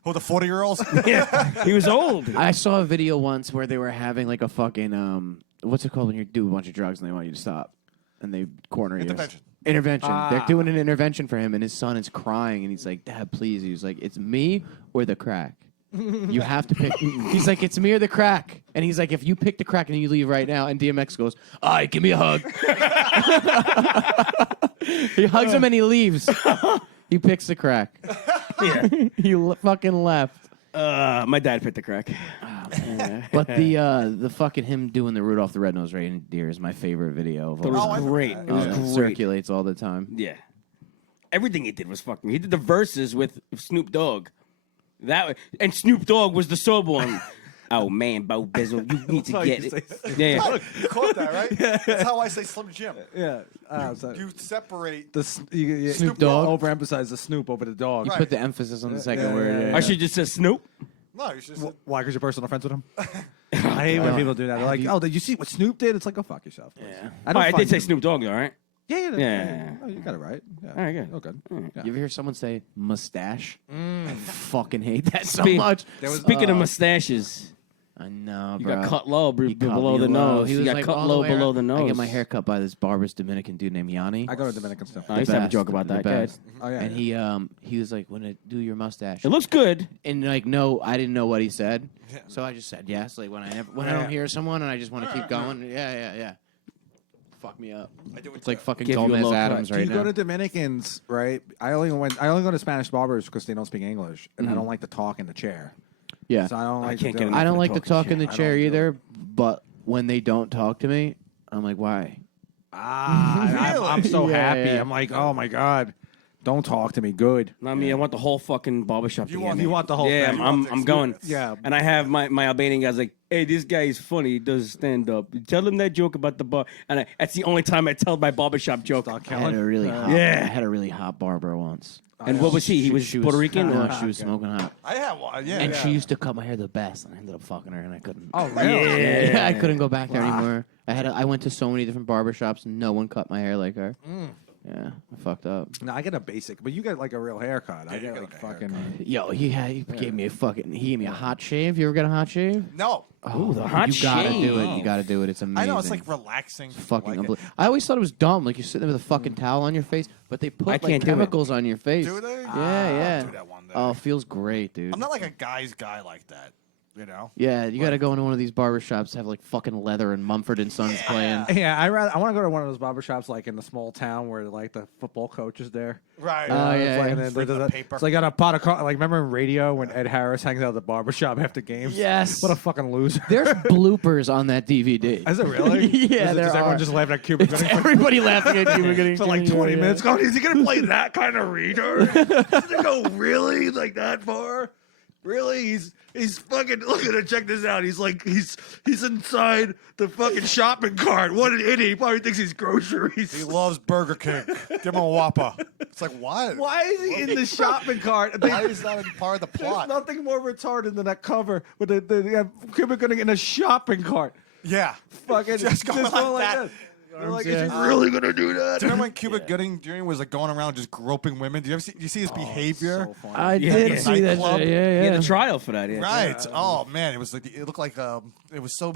Who, the 40-year-olds? Yeah, he was old. I saw a video once where they were having a fucking what's it called when you do a bunch of drugs and they want you to stop, and they corner you. Intervention. Intervention. They're doing an intervention for him, and his son is crying, and he's like, "Dad, please." He was like, "It's me or the crack. You have to pick." He's like, "It's me or the crack," and he's like, "If you pick the crack and you leave right now," and DMX goes, "All right, give me a hug." He hugs him and he leaves. He picks the crack. Yeah. He fucking left. My dad picked the crack. But the fucking him doing the Rudolph the Red-Nosed Reindeer is my favorite video of It all. was great. It was It great. circulates all the time. Yeah. Everything he did was fucking. He did the verses with Snoop Dogg. And Snoop Dogg was the sober one. Oh man, Bo Bizzle, you need to how get you it. say Yeah. You caught that, right? That's how I say Slim Jim. Yeah. So You separate. Snoop Dogg? Overemphasize the Snoop over the dog. You Right. put the emphasis on the second Yeah, word. yeah, Yeah. I should just say Snoop. No, you should. Why? Because you're personal friends with him? I hate when people do that. They're like, oh, did you see what Snoop did? It's like, go fuck yourself. Yeah. I don't I find did say him- Snoop Dogg, though, right? Yeah. Oh, you got it right. Yeah. All right, good. Oh, good. Yeah. You ever hear someone say mustache? I fucking hate that so Spe- much. Speaking of mustaches, I know, you bro. got cut low He cut below me the low. nose. He You was got like cut all low the way below around. the nose. I get my hair cut by this barber's Dominican dude named Yanni. I go to Dominican still. I used to have a best, joke about the that. Go ahead. best. Oh, yeah. And he was like, "When I do your mustache," It looks good. and like, no, I didn't know what he said, so I just said yes. Like when I don't hear someone and I just want to keep going, yeah. Fuck me up. I do it It's like too. fucking Give you a Gomez low cut. Adams Do right you go now. to Dominicans, right? I only go to Spanish barbers because they don't speak English, and I don't like to talk in the chair. Yeah, So I don't like can't to get do enough I it. don't to like to talk talk in in the chair. I chair don't do either. But when they don't talk to me, I'm like, why? I'm so Yeah, happy. yeah. I'm like, oh my god, don't talk to me. Good. I mean, I want the whole fucking barbershop. You to want- get You me. want the whole Yeah, thing. I'm going. Yeah. And I have my Albanian guys like, hey, this guy is funny. He does stand up. Tell him that joke about the bar. And that's the only time I tell my barbershop joke. Start I had a killing. really hot. Yeah. I had a really hot barber once. And what was he? He was She Puerto Rican? No, or? she was smoking hot. I had one. Yeah. And she used to cut my hair the best, and I ended up fucking her, and I couldn't. Oh really? Yeah, I couldn't go back there anymore. I went to so many different barbershops, and no one cut my hair like her. Yeah, I fucked up. No, I get a basic, but you get like a real haircut. I you get get like a fucking. Yo, he gave me a hot shave. You ever get a hot shave? No. Ooh, the hot You gotta shave. do it. You gotta do it. It's amazing. I know it's like relaxing. fucking like unbelievable. I always thought it was dumb. Like you're sitting there with a fucking towel on your face, but they put I like can't do it. chemicals on your face. Do they? Yeah. I'll do that one day. Oh, it feels great, dude. I'm not like a guy's guy like that. You know. Yeah, you got to go into one of these barbershops, have like fucking Leather and Mumford and Sons playing. Yeah, I want to go to one of those barbershops like in the small town where like the football coach is there. Right. Oh, It's yeah, like, yeah. and then Reading there's the a- paper. It's like got a pot of like remember in radio when Ed Harris hangs out at the barbershop after games? Yes. What a fucking loser. There's bloopers on that DVD. Is it really? Yeah, Is it there just everyone are. just laughing at Cuban Gooding Everybody laughing at you for like 20 minutes. Going, is he gonna play that kind of reader? Does he go really like that far? Really? He's fucking look at it, check this out. He's like he's inside the fucking shopping cart. What an idiot. He probably thinks he's groceries. He loves Burger King. Give him a Whopper. It's like what? Why is he in the shopping cart? Why is that part of the There's plot? nothing more retarded than that cover with the Cuban Gooding in a shopping cart. Yeah. Fucking Just going like that. this. They're like, yeah. is he really gonna do that? Do you remember when Cuba Gooding Jr. was like going around just groping women? Do you see his behavior? So funny. I Yeah, did yeah. see that Nightclub. shit. He Yeah, had yeah. a trial for that. Yeah. Right. Oh man, it was like it looked like it was so.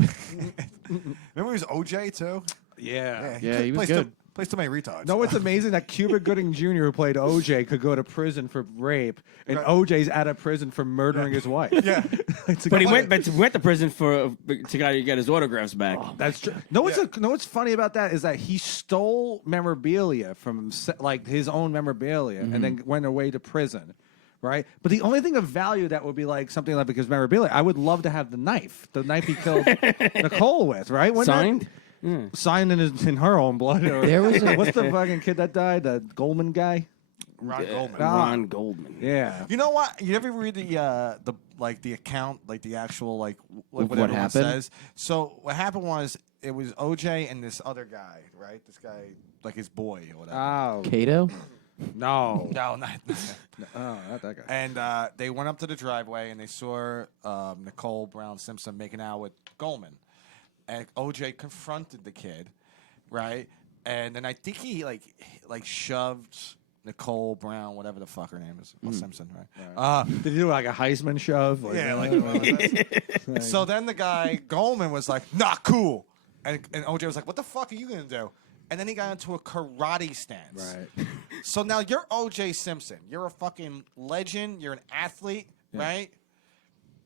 Remember he was OJ too. Yeah. Yeah, he was plays good. Plays too many retards. No, it's amazing that Cuba Gooding Jr., who played OJ, could go to prison for rape, and OJ's out of prison for murdering his wife. Yeah. It's a But he good- went to prison to get his autographs back. That's true. No, what's funny about that is that he stole memorabilia from like his own memorabilia, and then went away to prison, right? But the only thing of value that would be like something like because memorabilia, I would love to have the knife he killed Nicole with, right? Wouldn't that- Signed? signed in her own blood. Or, There was a- what's the fucking kid that died? The Goldman guy. Ron Goldman. Ron Goldman. Yeah. You know what? You ever read the account, like the actual what What everyone happened? says? So what happened was it was OJ and this other guy, right? This guy, like his boy or whatever. Oh Kato? no. no, not. Oh, not that guy. And they went up to the driveway and they saw Nicole Brown Simpson making out with Goldman, and OJ confronted the kid, right? And then I think he like shoved Nicole Brown, whatever the fuck her name is, well, Simpson, right? Did he do like a Heisman shove? Like, Yeah, like so then the guy Goldman was like, "Not cool," and OJ was like, "What the fuck are you gonna do?" and then he got into a karate stance. Right. So now you're O.J. Simpson. You're a fucking legend. You're an athlete, right?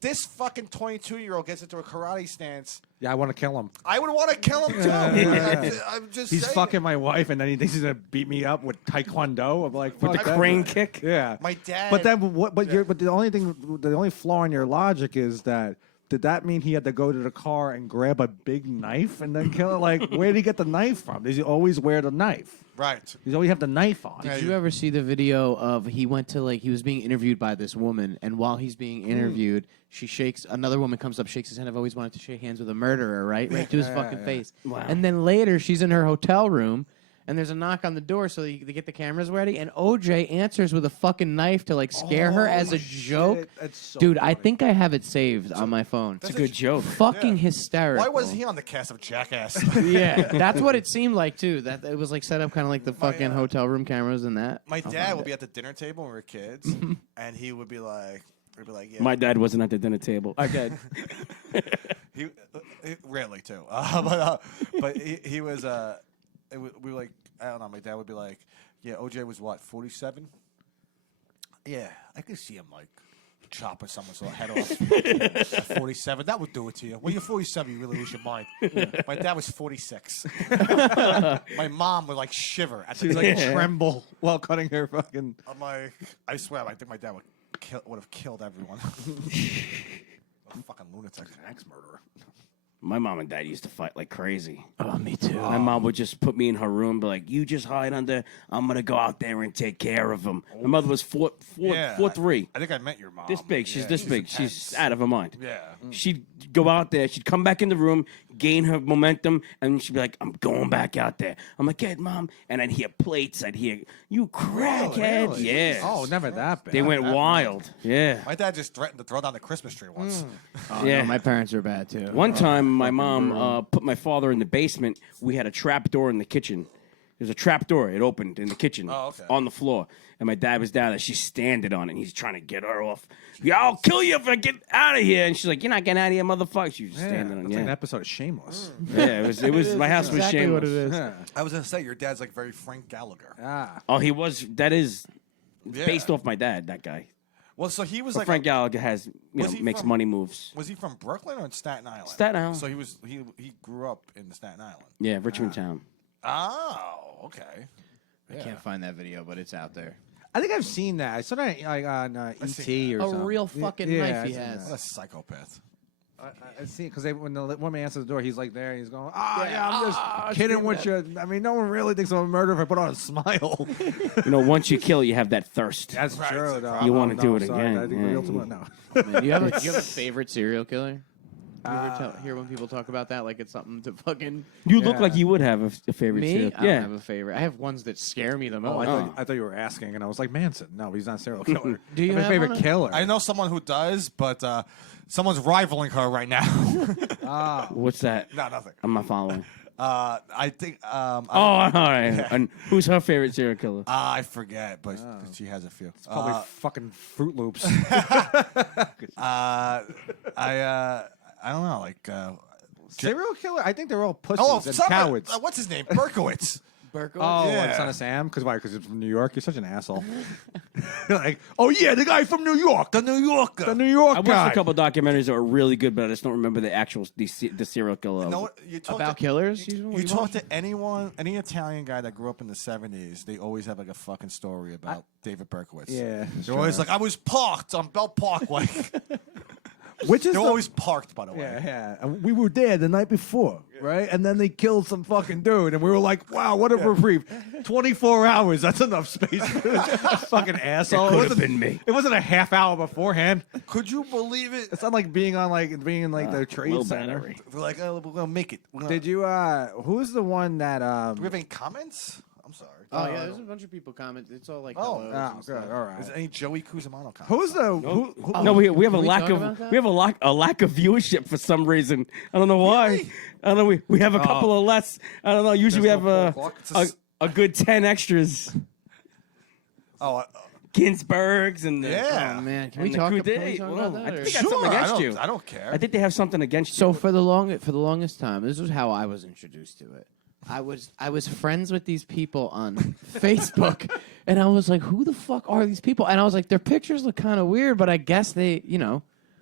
This fucking 22-year-old gets into a karate stance. Yeah, I want to kill him. I would want to kill him too. I'm just He's saying. fucking my wife, and then he thinks he's gonna beat me up with taekwondo. I'm like, With the fuck that. crane kick. Yeah. My dad. But then, what? But the only flaw in your logic is that. Did that mean he had to go to the car and grab a big knife and then kill it? Like, where did he get the knife from? Does he always wear the knife? Right. He's always have the knife on. Did you ever see the video of he went to he was being interviewed by this woman, and while he's being interviewed, she shakes another woman comes up, shakes his hand. I've always wanted to shake hands with a murderer, right to his fucking face. Wow. And then later, she's in her hotel room. And there's a knock on the door, so they get the cameras ready. And OJ answers with a fucking knife to scare her as a joke. That's so Dude, I funny. think I have it saved on my phone. It's a good joke. Fucking hysterical. Why was he on the cast of Jackass? Yeah, that's what it seemed like too. That it was set up kind of like the fucking hotel room cameras and that. My dad would be at the dinner table when we were kids, and he would be like, yeah. My dad wasn't at the dinner table. Our dad. He rarely too, but he was. We were like, I don't know. My dad would be like, yeah, OJ was what, 47? Yeah, I could see him chopping someone's head off at 47. That would do it to you. When you're 47, you really lose your mind. My dad was 46. My mom would shiver. At the She's tremble while cutting her fucking. I'm like, I swear, I think my dad would have killed everyone. A fucking lunatic. Axe murderer. My mom and dad used to fight like crazy. Oh, me too. My mom would just put me in her room, be like, "You just hide under. I'm gonna go out there and take care of him." My mother was 4'3". I think I met your mom. This big. She's this big. intense. She's out of her mind. Yeah. She'd go out there. She'd come back in the room, gain her momentum, and she'd be like, "I'm going back out there." I'm like, "Kid, mom," and I'd hear plates. I'd hear, "You crackhead!" Really? Yeah. Oh, never that bad. They went wild. Yeah. My dad just threatened to throw down the Christmas tree once. Oh, Yeah. no, my parents are bad too. One time, my mom put my father in the basement. We had a trap door in the kitchen. There's a trap door. It opened in the kitchen on the floor. And my dad was down there. She's standing on it. And he's trying to get her off. Yeah, I'll kill you if I get out of here. And she's like, "You're not getting out of here, motherfucker." She was just standing on That's it. like an Yeah. episode of Shameless. Yeah, it was my house was exactly shameless. what it is. Yeah. I was gonna say your dad's very Frank Gallagher. Ah. Oh, he was. That is Yeah. based off my dad. That guy. Well, so he was But Frank Gallagher has Was he makes from- money moves. Was he from Brooklyn or in Staten Island? Staten Island. So he grew up in Staten Island. Yeah, Richmond Town. Oh, okay. I can't find that video, but it's out there. I think I've seen that. I saw that on E.T. or A something. real fucking knife he I've seen has. that. What a psychopath. I see, because when the woman answers the door, he's there, and he's going, I'm just kidding with you. I mean, no one really thinks I'm a murderer if I put on a smile. Once you kill, you have that thirst. That's true, though. You wanna No, do it sorry, again, I think yeah. real too much. No. Man, do you have a favorite serial killer? You ever hear when people talk about that like it's something to fucking You look Yeah. like you would have a favorite. me? serial- I don't Yeah. have a favorite. I have ones that scare me the most. Oh, I thought you were asking, and I was like, Manson. No, he's not a serial killer. Do you I have have a favorite one? killer? I know someone who does, but someone's rivaling her right now. What's that? No, nothing. I'm not following. I think. Oh, all right. And who's her favorite serial killer? I forget, but she has a few. Probably fucking Fruit Loops. I don't know, serial killer? I think they're all pussies oh, and sorry, cowards. what's his name? Berkowitz. Oh, Yeah. Son of Sam? Because why? Because it's from New York? You're such an asshole. Oh, yeah, the guy from New York. The New Yorker. The New York I guy. watched a couple documentaries that were really good, but I just don't remember the serial killer. You know what? You talk About to, killers? You talk to anyone, any Italian guy that grew up in the 70s, they always have a fucking story about David Berkowitz. Yeah. They're always like, I was parked on Belt Parkway. Which is They're the- always parked, by the way. Yeah, yeah. And we were there the night before, right? And then they killed some fucking dude, and we were like, "Wow, what a reprieve! 24 hours. That's enough space." Fucking asshole. Could It have wasn't- been me. It wasn't a half hour beforehand. Could you believe it? It's not like being in the Low trade center. battery. We're like, oh, we're gonna make it. Did you? Who's the one that? Do we have any comments? I'm sorry. Oh yeah, there's a bunch of people comment. It's all like Oh. hellos Oh, and good. stuff. All right. Is there any Joey Cusimano comments? Who's the? Who, No, we have a Can we lack talk of about that? we have a lack of viewership for some reason. I don't know why. Really? I don't know. We have a couple of less. I don't know. Usually we There's have no 4 o'clock. a good 10 extras. Oh, Ginsbergs and the, yeah. Oh man, can and we the talk, coup can we d'etat. talk Whoa, about that? I or- think they got something against you. I don't care. I think they have something against you. So for the longest time, this is how I was introduced to it. I was friends with these people on Facebook, and I was like, who the fuck are these people? And I was like, their pictures look kind of weird, but I guess they, You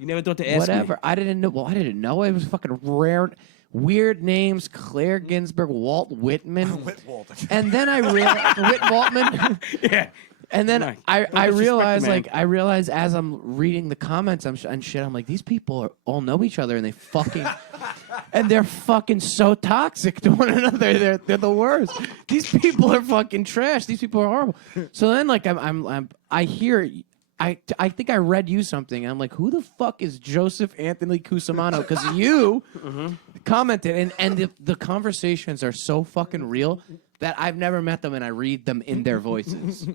never thought to ask whatever. me. I didn't know. Well, I didn't know. It was fucking rare. Weird names: Claire Ginsburg, Walt Whitman, Whit Walton. and then I realized Whit Waltman. Yeah. And then Nice. I disrespect realized, the man. I realized as I'm reading the comments and shit, I'm like, these people all know each other, and they're fucking so toxic to one another. They're the worst. These people are fucking trash. These people are horrible. So then, like, I hear. I think I read you something, and I'm like, who the fuck is Joseph Anthony Cusimano? Because you commented, and the conversations are so fucking real that I've never met them, and I read them in their voices.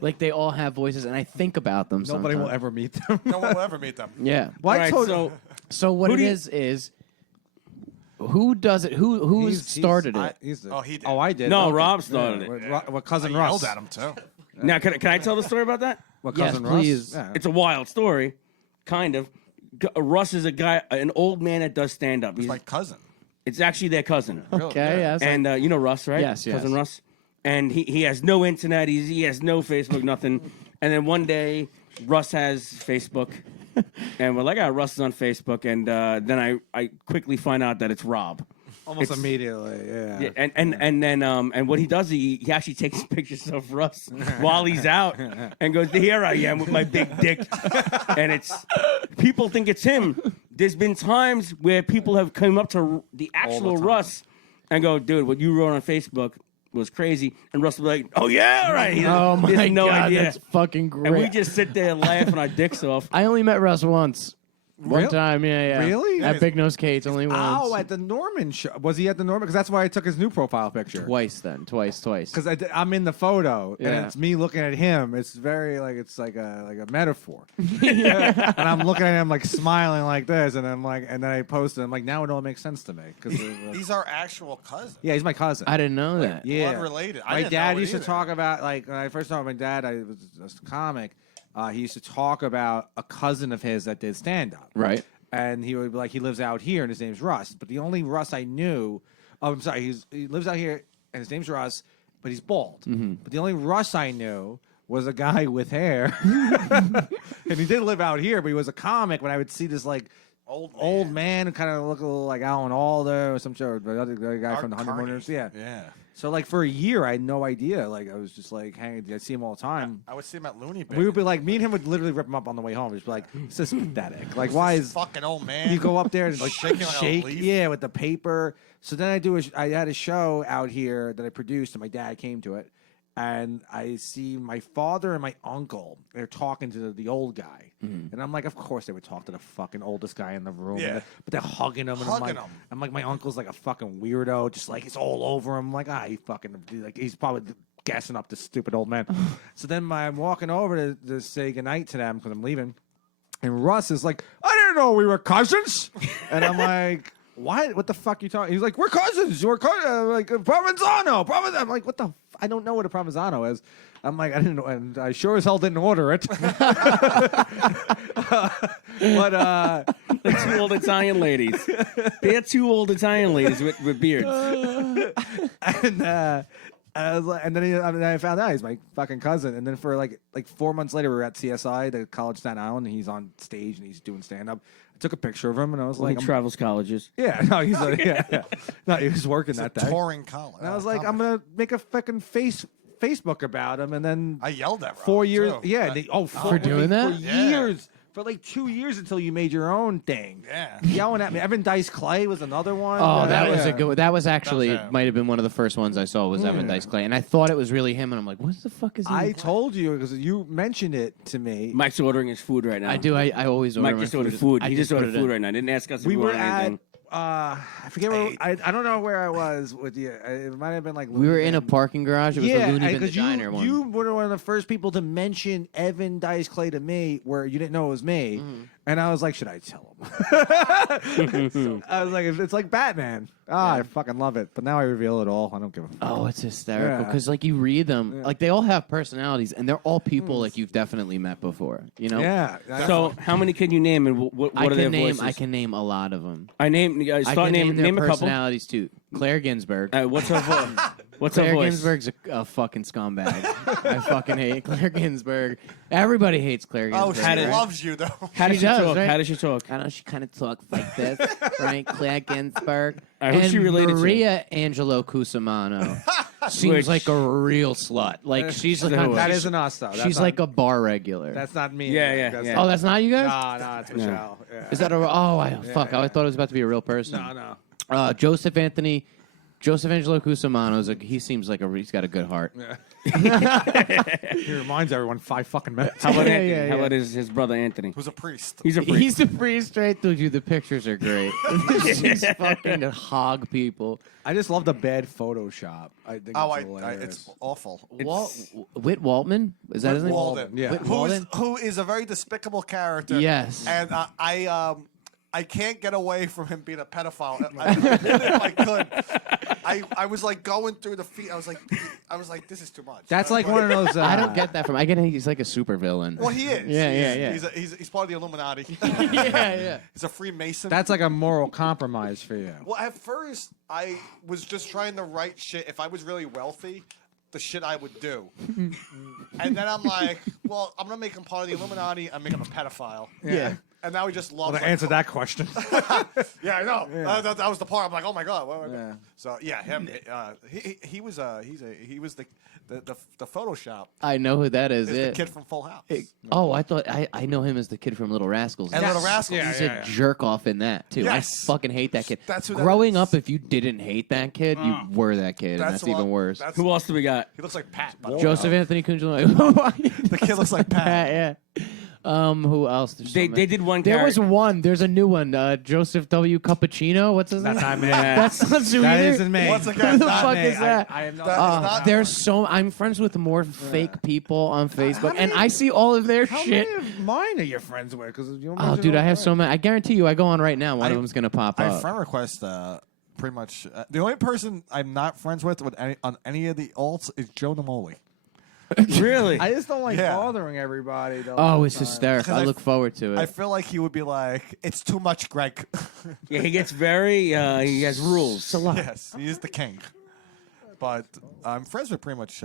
Like, they all have voices, and I think about them Nobody will sometimes. ever meet them. No one will ever meet them. Yeah. Well, I All right, told- So what Who it do you- is who does it? Who's started it? Oh, he did. Oh, I did. No, Okay. Rob started it. What cousin I Russ? yelled at him too. Now, can I tell the story about that? What Yes, cousin please. Russ? Yeah. It's a wild story, kind of. Russ is a guy, an old man that does stand up. He's my cousin. It's actually their cousin. Okay, yes. And you know Russ, right? Yes, yes. Cousin Russ. And he has no internet. He has no Facebook, nothing. And then one day, Russ has Facebook. And we're like, Russ is on Facebook. And then I quickly find out that it's Rob. Almost It's- immediately, yeah. Yeah, and then what he does, he actually takes pictures of Russ while he's out and goes, here I am with my big dick. And it's people think it's him. There's been times where people have come up to the actual Russ and go, dude, what you wrote on Facebook was crazy. And Russ will be like, oh yeah, all right. He Oh has my no god, idea. that's fucking great. And we just sit there laughing our dicks off. I only met Russ once. One Really? time, yeah. Really? At Big Nose Kate's, only once. Oh, at the Norman show. Was he at the Norman? Because that's why I took his new profile picture. Twice then. Twice. Because I'm in the photo Yeah. and it's me looking at him. It's very it's like a metaphor. And I'm looking at him like smiling like this, and I'm like, and then I posted. I'm like, now it all makes sense to me. Because He's our actual cousin. yeah, he's my cousin. I didn't know that. Yeah, Blood related. I My didn't dad know it used to either. talk about like when I first saw my dad. I was a comic. He used to talk about a cousin of his that did stand up. Right. And he would be like, he lives out here, and his name's Russ. But the only Russ I knew, I'm sorry, he lives out here, and his name's Russ, but he's bald. But the only Russ I knew was a guy with hair, and he did live out here, but he was a comic. When I would see this like old man who kind of look a little like Alan Alda or some sort of other guy Art from the Carney. Honeymooners. Yeah. Yeah. So like for a year, I had no idea. Like I was just like hanging. I see him all the time. I would see him at Looney Bin. We would be like, me and him would literally rip him up on the way home. Just be like, this is pathetic. Like, why is fucking old man? you go up there and like Shaking like a shake, leaf? yeah, with the paper. So then I had a show out here that I produced, and my dad came to it, and I see my father and my uncle. They're talking to the old guy, and I'm like, of course they would talk to the fucking oldest guy in the room. Yeah. But they're hugging him, and Hugging him. I'm like, my uncle's like a fucking weirdo, just like it's all over him. I'm like, he fucking like he's probably gassing up this stupid old man. So then I'm walking over to say goodnight to them because I'm leaving. And Russ is like, I didn't know we were cousins. And I'm like, what the fuck you talking? He's like, we're cousins. We're like Provenzano. I'm like, what the? I don't know what a Provenzano is. I'm like, I didn't know, and I sure as hell didn't order it. But Like two old Italian ladies. They're two old Italian ladies with beards. and I was like, and then I found out he's my fucking cousin. And then for like 4 months later, we were at CSI, the College Staten Island, and he's on stage and he's doing stand up. I took a picture of him, and I was He like, travels colleges. yeah, no, he's like, yeah. No, he was working that day. touring college. And I was like, I'm gonna make a fucking Facebook about him, and then I yelled at Rob, 4 years, too. yeah, For doing that? for Yeah. years, for like 2 years until you made your own thing. Yeah. Yelling at me. Evan Dice Clay was another one. Oh, that was Yeah. a good. That was actually That was, might have been one of the first ones I saw was Evan Dice Clay, and I thought it was really him, and I'm like, what the fuck is he? I told you because you mentioned it to me. Mike's ordering his food right now. I do. I always order Mike my just ordered food. He just ordered food right now. Didn't ask us if We we were wanted at. anything. I forget where I don't know where I was with you. It might have been like We were in a Looney Bin. parking garage. It was the Looney Bin the because Diner one. you were one of the first people to mention Evan Dice Clay to me, where you didn't know it was me, and I was like, should I tell him? So I was like, it's like Batman. I fucking love it, but now I reveal it all. I don't give a fuck. Oh, it's hysterical Yeah. because like you read them, like they all have personalities, and they're all people like you've definitely met before. You know? Yeah. So, how many can you name, and what I are their can name. voices? I can name a lot of them. I name. guys I start can name name their name a couple. personalities too. Claire Ginsburg. What's her voice? What's her Claire voice? Ginsburg's a fucking scumbag. I fucking hate Claire Ginsburg. Everybody hates Claire Oh, Ginsburg. she right? loves you though. How does She she does, talk? right? How does she talk? I know she kind of talks like this, right? Claire Ginsburg. Who's and she related to? Maria Angelo Cusimano seems Which- like a real slut. Like she's like who? That she's, isn't us though. she's like a bar regular. That's not me. Yeah, That's yeah. not- Oh, that's not you guys. No, it's Michelle. Yeah. Is that a? Oh, fuck! I thought it was about to be a real person. No. Joseph Angelo Cusimano he seems like he's got a good heart. He reminds everyone 5 fucking minutes. How about Yeah, Anthony? yeah, How yeah. about his brother Anthony? Who's a priest? He's a priest. He's the priest, right? Dude, the pictures are great. She's fucking hog people. I just love the bad Photoshop. I think Oh, it's hilarious. it's awful. Whit Waltman? Is that his name? Walden. Yeah. Whit Walden? Who is a very despicable character. Yes. And I can't get away from him being a pedophile. If I could. I was like going through the feed. I was like, this is too much. That's like one of those. I don't get that from. I get he's like a super villain. Well, he is. Yeah. He's part of the Illuminati. yeah. He's a Freemason. That's like a moral compromise for you. Well, at first, I was just trying to write shit. If I was really wealthy, the shit I would do. And then I'm like, well, I'm going to make him part of the Illuminati and make him a pedophile. Yeah. And now he just loves Well, to like, answer that question. Yeah, I know. That was the part. I'm like, oh my god. Yeah. So yeah, him. He was the Photoshop. I know who that is. Is Yeah. the kid from Full House. Oh, I thought I know him as the kid from Little Rascals. And Little Rascals. Yeah, He's yeah, a yeah. jerk off in that too. Yes. I fucking hate that kid. That's who that Growing is. up, if you didn't hate that kid, you were that kid, and that's the one- even worse. that's- Who else do we got? He looks like Pat. by the way. Joseph Anthony Cunjolo. The kid looks like Pat. Yeah. Who else? There's so They many. did one. There was one. There's a new one. Joseph W. Cappuccino. What's his name? That's not me. That's not you That either. isn't me. Once Who again, the not fuck me. is that? I am not. That is not- There's so I'm friends with more fake people on Facebook, and I see all of their How shit. many of mine are you friends with? Because Oh, dude, I have so many. I guarantee you, I go on right now. One of them's gonna pop I up. friend request pretty much. The only person I'm not friends with on any of the alts is Joe Namoli. Really? I just don't like Yeah. bothering everybody. Though, Oh, all it's the time. hysterical. I look forward to it. I feel like he would be like, "It's too much, Greg." Yeah, he gets very. He has rules. Yes, he is the king. But I'm friends with pretty much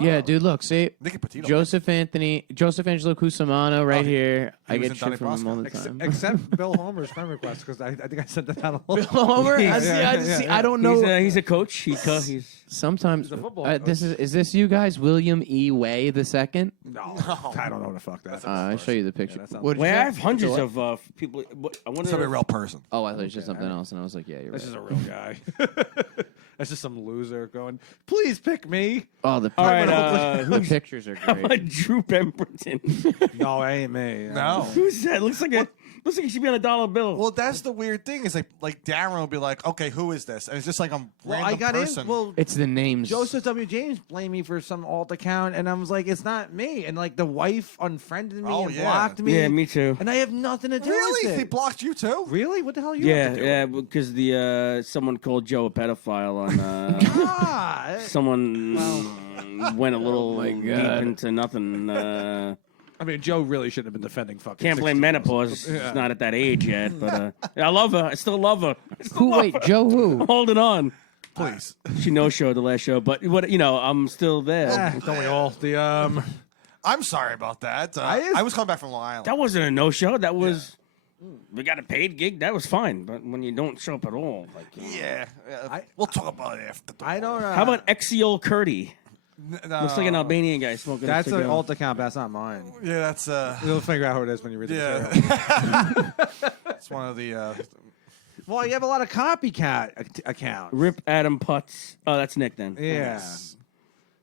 yeah, dude. Look, see, Nicky Petito. Joseph Angelo Cusimano, right here. I was get in shit Donnie from him Brasco. all the time. Except Bill Homer's friend request because I think I sent that out a little. Homer, I Yeah, see. yeah. I don't know. He's a coach. He's Sometimes football this is this you guys? William E. Way the second. No, I don't know what the fuck that is. I'll show you the picture. that sounds- What did Well, you I say? have hundreds of people. I wonder. He's a real person. Oh, I thought you said something else, and I was like, yeah, you're This right. is a real guy. That's just some loser going, please pick me. Oh, the All right, the pictures are How great. about Drew Pemberton? No, it ain't me. No. Who's that? Looks like he should be on a dollar bill. Well, that's the weird thing. Is like Darren will be like, "Okay, who is this?" And it's just like a Well, random I got person. in. Well, It's the names. Joseph W. James blamed me for some alt account, and I was like, it's not me. And like the wife unfriended me Oh, and yeah. blocked me. Yeah, me too. And I have nothing to do Really? with He it. blocked you too? Really? What the hell are you Yeah, up to do? yeah, because the someone called Joe a pedophile on Ah, someone went a little deep God. into nothing. I mean, Joe really shouldn't have been defending fucking. Can't blame 16. menopause. She's not at that age yet, but I love her. I still love her. Who? Wait, Joe? Who? Holding on. Please. She no showed the last show, but what I'm still there. Ah, don't we all? I'm sorry about that. I was coming back from Long Island. That wasn't a no show. That was we got a paid gig. That was fine. But when you don't show up at all, like Yeah. We'll talk about it after. I don't know. how about Exiol Curdy? No. Looks like an Albanian guy smoking. That's a an cigar. alt account. But that's not mine. Yeah, that's You'll figure out who it is when you read the yeah. material. It's one of the. Well, you have a lot of copycat accounts. Rip Adam Putz. Oh, that's Nick then. Yeah.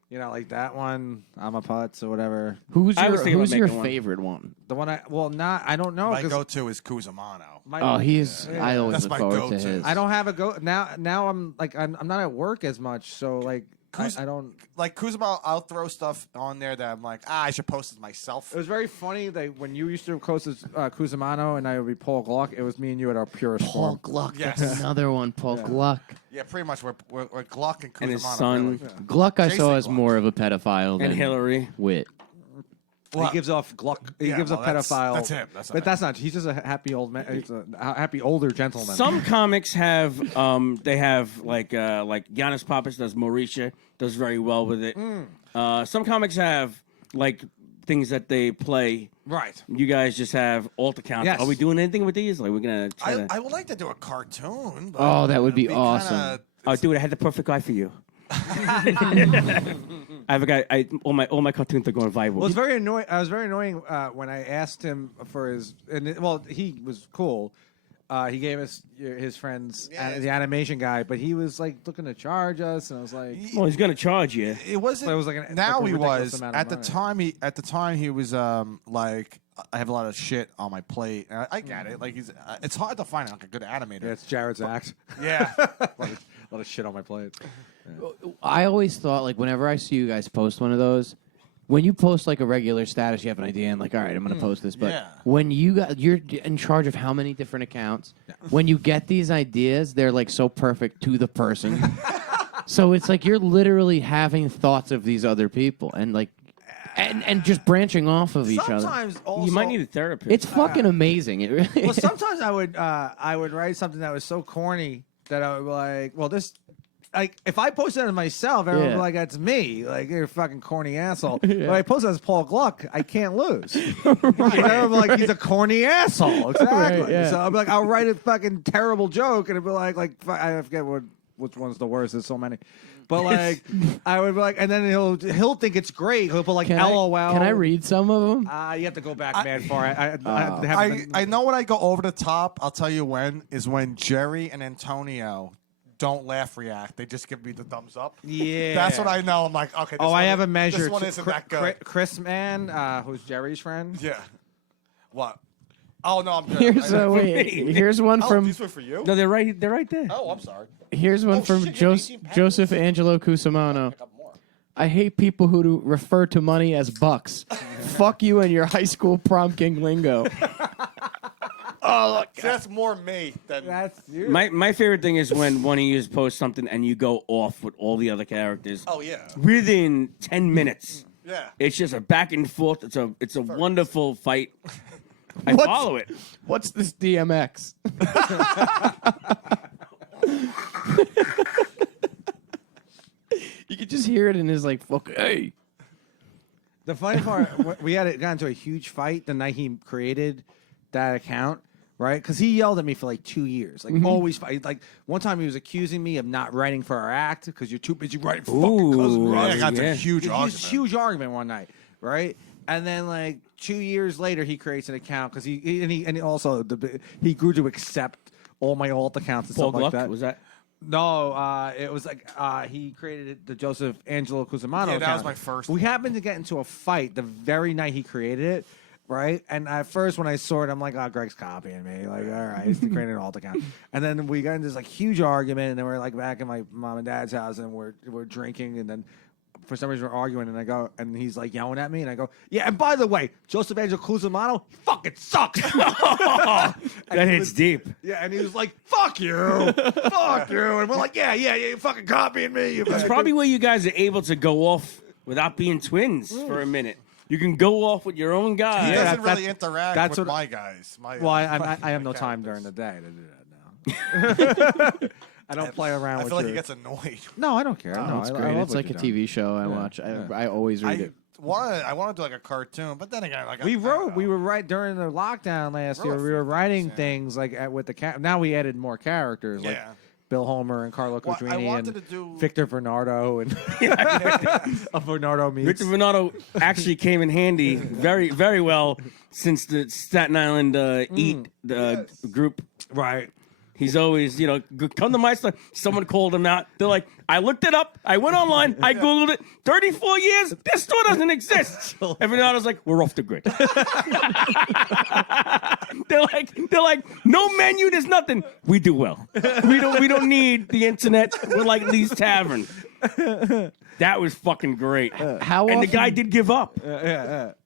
You know, like that one, I'm a putz or whatever. Who's I was thinking about who's your making one. favorite one? The one I don't know. My 'cause go-to is Kuzamano. Oh, he's. I always That's look my forward to go-to. his. I don't have a go now. I'm like I'm not at work as much, so like Kuz- I don't. Like Kuzma, I'll throw stuff on there that I'm like, I should post it myself. It was very funny that when you used to post as Cusimano and I would be Paul Gluck, it was me and you at our purest Paul form. Gluck. Yes. That's another one. Paul Gluck. Yeah, pretty much. We're Glock and Kuzamano. And his son. Really. Gluck I saw Jason as Gluck. more of a pedophile than And Hillary. Wit. He gives off Gluck. He gives off pedophile. That's him. That's but that's not. He's just a happy old man. He's a happy older gentleman. Some comics have they have like Giannis Pappas does Mauritia, does very well with it. Some comics have like things that they play. Right. You guys just have alt accounts. Yes. Are we doing anything with these? Like we're gonna. I would like to do a cartoon. But Oh, that would be it'd awesome. Oh, dude, I had the perfect guy for you. I have a guy. All my cartoons are going viral. Well, it's very annoying. I was very annoying when I asked him for his. He was cool. He gave us his friends the animation guy, but he was like looking to charge us, and I was like, well, he's gonna charge you. It wasn't. It was like now a he ridiculous was amount of at the money. time. At the time, he was like, I have a lot of shit on my plate. And I get it. Like it's hard to find like a good animator. Yeah, it's Jared's act. Yeah. a lot of shit on my plate. I always thought, like, whenever I see you guys post one of those, when you post like a regular status, you have an idea and like, all right, I'm going to post this. But Yeah. when you're in charge of how many different accounts, when you get these ideas, they're like so perfect to the person. So it's like you're literally having thoughts of these other people and like, and just branching off of each other. Sometimes also, You might need a therapist. It's fucking amazing. It really Well, is. sometimes I would write something that was so corny that I would be like, well, this. Like, if I posted it as myself, everyone would Yeah. be like, that's me. Like, you're a fucking corny asshole. But if I post it as Paul Gluck, I can't lose. Everyone be like, he's a corny asshole. Exactly. Right, yeah. So I'll be like, I'll write a fucking terrible joke, and it'd be like I forget which one's the worst. There's so many. But, like, I would be like, and then he'll think it's great. He'll put, like, LOL. Can I read some of them? You have to go back mad far. I know when I go over the top. I'll tell you when Jerry and Antonio don't laugh react. They just give me the thumbs up. Yeah. That's what I know. I'm like, okay. This I one, have a measure. This one isn't that good. Chris Man, who's Jerry's friend. Yeah. What? Oh no, I'm good. Here's here's one Oh, from these were for you. No, they're right there. Oh, I'm sorry. here's one from shit, you have 18 packets. Joseph Angelo Cusimano. Pick up more. I hate people who refer to money as bucks. Fuck you and your high school prom king lingo. Oh, look. See, that's more me than. That's you. My favorite thing is when one of you posts something and you go off with all the other characters. Oh yeah. Within 10 minutes. Yeah. It's just a back and forth. It's a wonderful fight. I What's- follow it. What's this DMX? You could just hear it in his like, fuck, hey. The funny part, we got into a huge fight the night he created that account, right? Because he yelled at me for like 2 years, like always fight. Like one time he was accusing me of not writing for our act because you're too busy writing for fucking Cousin Ooh, Russ. I got into Yeah. a huge argument. Huge argument one night, right? And then like 2 years later, he creates an account because he also he grew to accept all my alt accounts and Paul stuff Gluck, like that. was that? No, it was like he created the Joseph Angelo Cusimano. Yeah, that was account. my first We one. happened to get into a fight the very night he created it, right? And at first, when I saw it, I'm like, "Oh, Greg's copying me." Like, all right, he's creating an alt account. And then we got into this like huge argument, and then we're like back in my mom and dad's house, and we're drinking, and then. For some reason, we're arguing, and I go, and he's like yelling at me, and I go, yeah. And by the way, Joseph Angelo Cusimano, he fucking sucks. That hits deep. Yeah, and he was like, "Fuck you, fuck you," and we're like, "Yeah, you're fucking copying me." It's probably where you guys are able to go off without being twins for a minute. You can go off with your own guy. He Yeah, doesn't that's- really interact that's with what- my guys. My, Well, I have no my time during characters. the day to do that now. I don't play around I with feel like you. he gets annoyed. No, I don't care. No, It's I great. love It's what like a you're doing. TV show I watch. I always read it. I want to do like a cartoon, but then again, like We were right during the lockdown last year. We were writing things like with the now we added more characters like Yeah. Bill Homer and Carlo Well, I Cudrini wanted and to do- Victor Bernardo and Bernardo meets. Victor Venato actually came in handy very, very well since the Staten Island Eat group. Right. He's always, come to my store. Someone called him out. They're like, I looked it up. I went online. I Googled it. 34 years. This store doesn't exist. And Venato's like, we're off the grid. they're like, no menu. There's nothing. We do well. We don't need the internet. We're like Lee's Tavern. That was fucking great. How and the often- guy did give up.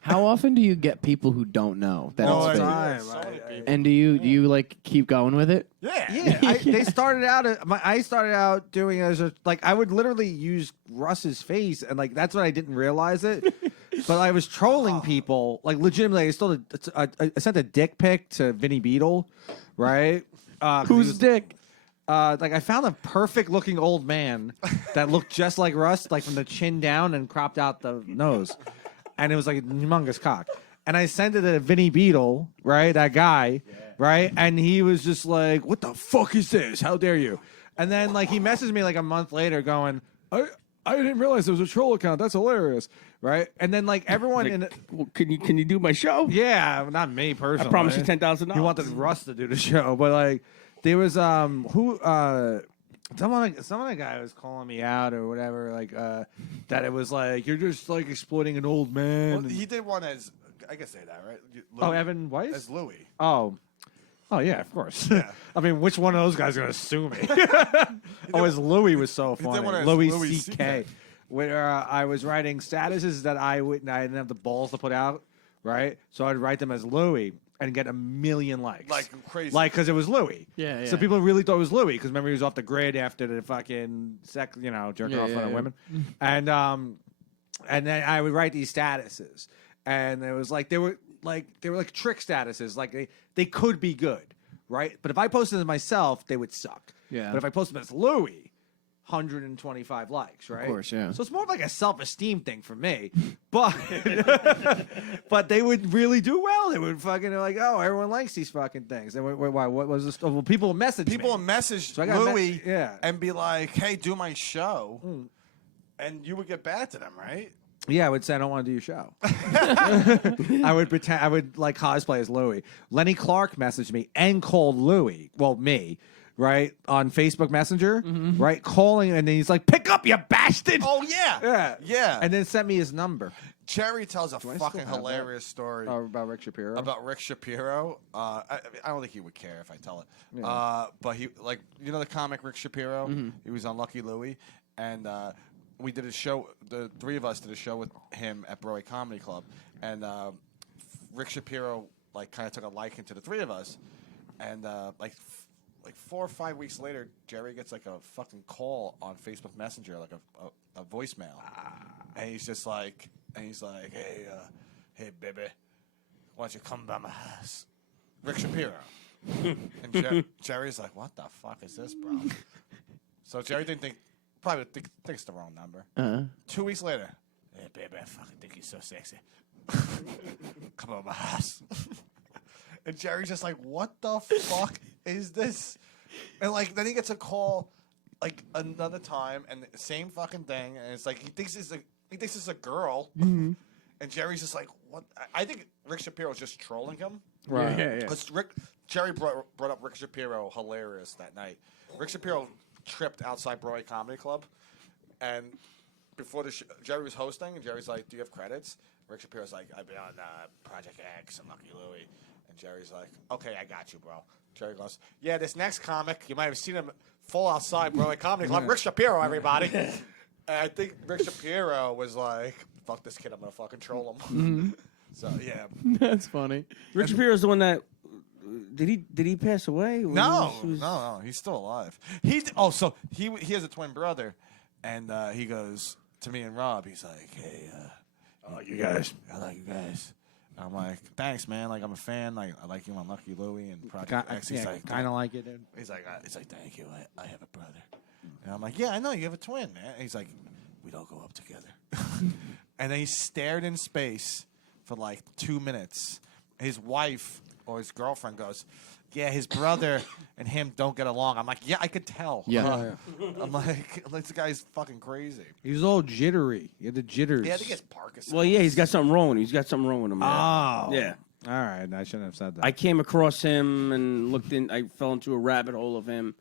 How often do you get people who don't know that No, it's fake? time. So many people. And do you like keep going with it? Yeah. Yeah, they started out. I started out doing it as like I would literally use Russ's face, and like that's when I didn't realize it. But I was trolling people, like legitimately. I sent a dick pic to Vinny Beetle, right? Who's dick? Like I found a perfect looking old man that looked just like Russ, like from the chin down and cropped out the nose, and it was like a humongous cock. And I sent it to Vinny Beetle, right? That guy, right? And he was just like, "What the fuck is this? How dare you?" And then like he messaged me like a month later, going, I didn't realize it was a troll account. That's hilarious, right?" And then like everyone Well, can you do my show? yeah, not me personally. I promise you $10,000. He wanted Russ to do the show, but like there was some other guy was calling me out or whatever, like that it was like you're just like exploiting an old man. Well, he did one as I can say that, right? Oh, Evan Weiss? As Louis. Oh yeah, of course. I mean, which one of those guys is gonna sue me? As Louis was so funny. one as Louis Louis C.K. Where I was writing statuses that I didn't have the balls to put out, right? So I'd write them as Louis and get 1 million likes, Like crazy. like because it was Louis. Yeah, So yeah. people really thought it was Louis because remember he was off the grid after the fucking jerking off on women, and then I would write these statuses, and it was like they were like trick statuses, like they could be good, right? But if I posted them myself, they would suck. Yeah. But if I posted them as Louis, 125 likes, right? Of course, yeah. So it's more of like a self-esteem thing for me, but but they would really do well. They would fucking like, oh, everyone likes these fucking things. And why? What was this? Oh, well, people message People me. message So I got Louis yeah. and be like, "Hey, do my show," and you would get back to them, right? Yeah, I would say I don't want to do your show. I would pretend I would like cosplay as Louis. Lenny Clark messaged me and called Louis. Well, me, right, on Facebook Messenger, right, calling, and then he's like, "Pick up, you bastard!" Oh yeah, yeah. and then sent me his number. Jerry tells a still fucking have that? hilarious story About Rick Shapiro. about Rick Shapiro. I don't think he would care if I tell it. But he, like, you know the comic Rick Shapiro? He was on Lucky Louie, and we did a show. The three of us did a show with him at Broadway Comedy Club, and Rick Shapiro like kind of took a liking to the three of us, and like 4 or 5 weeks later, Jerry gets like a fucking call on Facebook Messenger, like a voicemail, and he's just like, hey baby, why don't you come by my house? Rick Shapiro. And Jerry's like, what the fuck is this, bro? So Jerry probably think it's the wrong number. 2 weeks later, hey baby, I fucking think you're so sexy. Come on my house. And Jerry's just like, what the fuck is this? And like then he gets a call like another time and the same fucking thing, and it's like he thinks it's a girl. And Jerry's just like, what? I think Rick Shapiro's just trolling him. Right. Yeah. Because Jerry brought up Rick Shapiro hilarious that night. Rick Shapiro tripped outside Broadway Comedy Club, and before the Jerry was hosting, and Jerry's like, "Do you have credits?" Rick Shapiro's like, "I've been on Project X and Lucky Louie," and Jerry's like, "Okay, I got you, bro." Jerry goes, "Yeah, this next comic, you might have seen him fall outside Broadway Comedy Club. Rick Shapiro, everybody." And I think Rick Shapiro was like, "Fuck this kid, I'm gonna fucking troll him." So yeah. That's funny. Rick Shapiro's the one that did he pass away? No, he's still alive. He has a twin brother, and he goes to me and Rob. He's like, "Hey, I like you guys. And I'm like, "Thanks, man. Like I'm a fan. Like I like you on Lucky Louie and Project X." He's like, kind of like it, dude. He's like, "Thank you. I have a brother." And I'm like, "Yeah, I know you have a twin, man." And he's like, "We don't go up together." And then he stared in space for like 2 minutes. His wife or his girlfriend goes, "Yeah, his brother and him don't get along." I'm like, "Yeah, I could tell." Yeah. I'm like, "This guy's fucking crazy." He was all jittery. He had the jitters. Yeah, I think he has Parkinson's. Well, yeah, he's got something wrong with him. He's got something wrong with him. Oh. Yeah. All right, I shouldn't have said that. I came across him and looked in. I fell into a rabbit hole of him.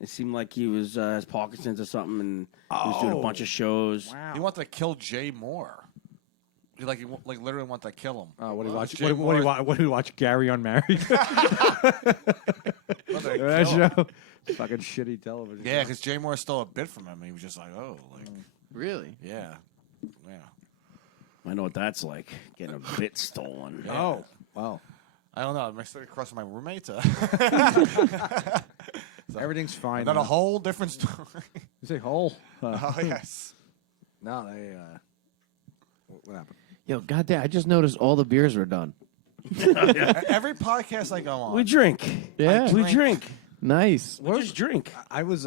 It seemed like he was has Parkinson's or something, and he was doing a bunch of shows. Wow. He wanted to kill Jay Moore. He literally wanted to kill him. Oh, what do you watch? Jay Moore- What do you watch? Gary Unmarried. wanted to That kill him. show. Fucking shitty television. Yeah, because Jay Moore stole a bit from him. He was just like, "Oh, like, Really? yeah." I know what that's like, getting a bit stolen. Oh, wow. I don't know. I'm sitting across from my roommate. Everything's fine. Not now. a whole different story. You say hole? Oh yes. No, they. What happened? Yo, goddamn! I just noticed all the beers were done. Every podcast I go on, We drink. Yeah. We drink. Nice. We just drink. I was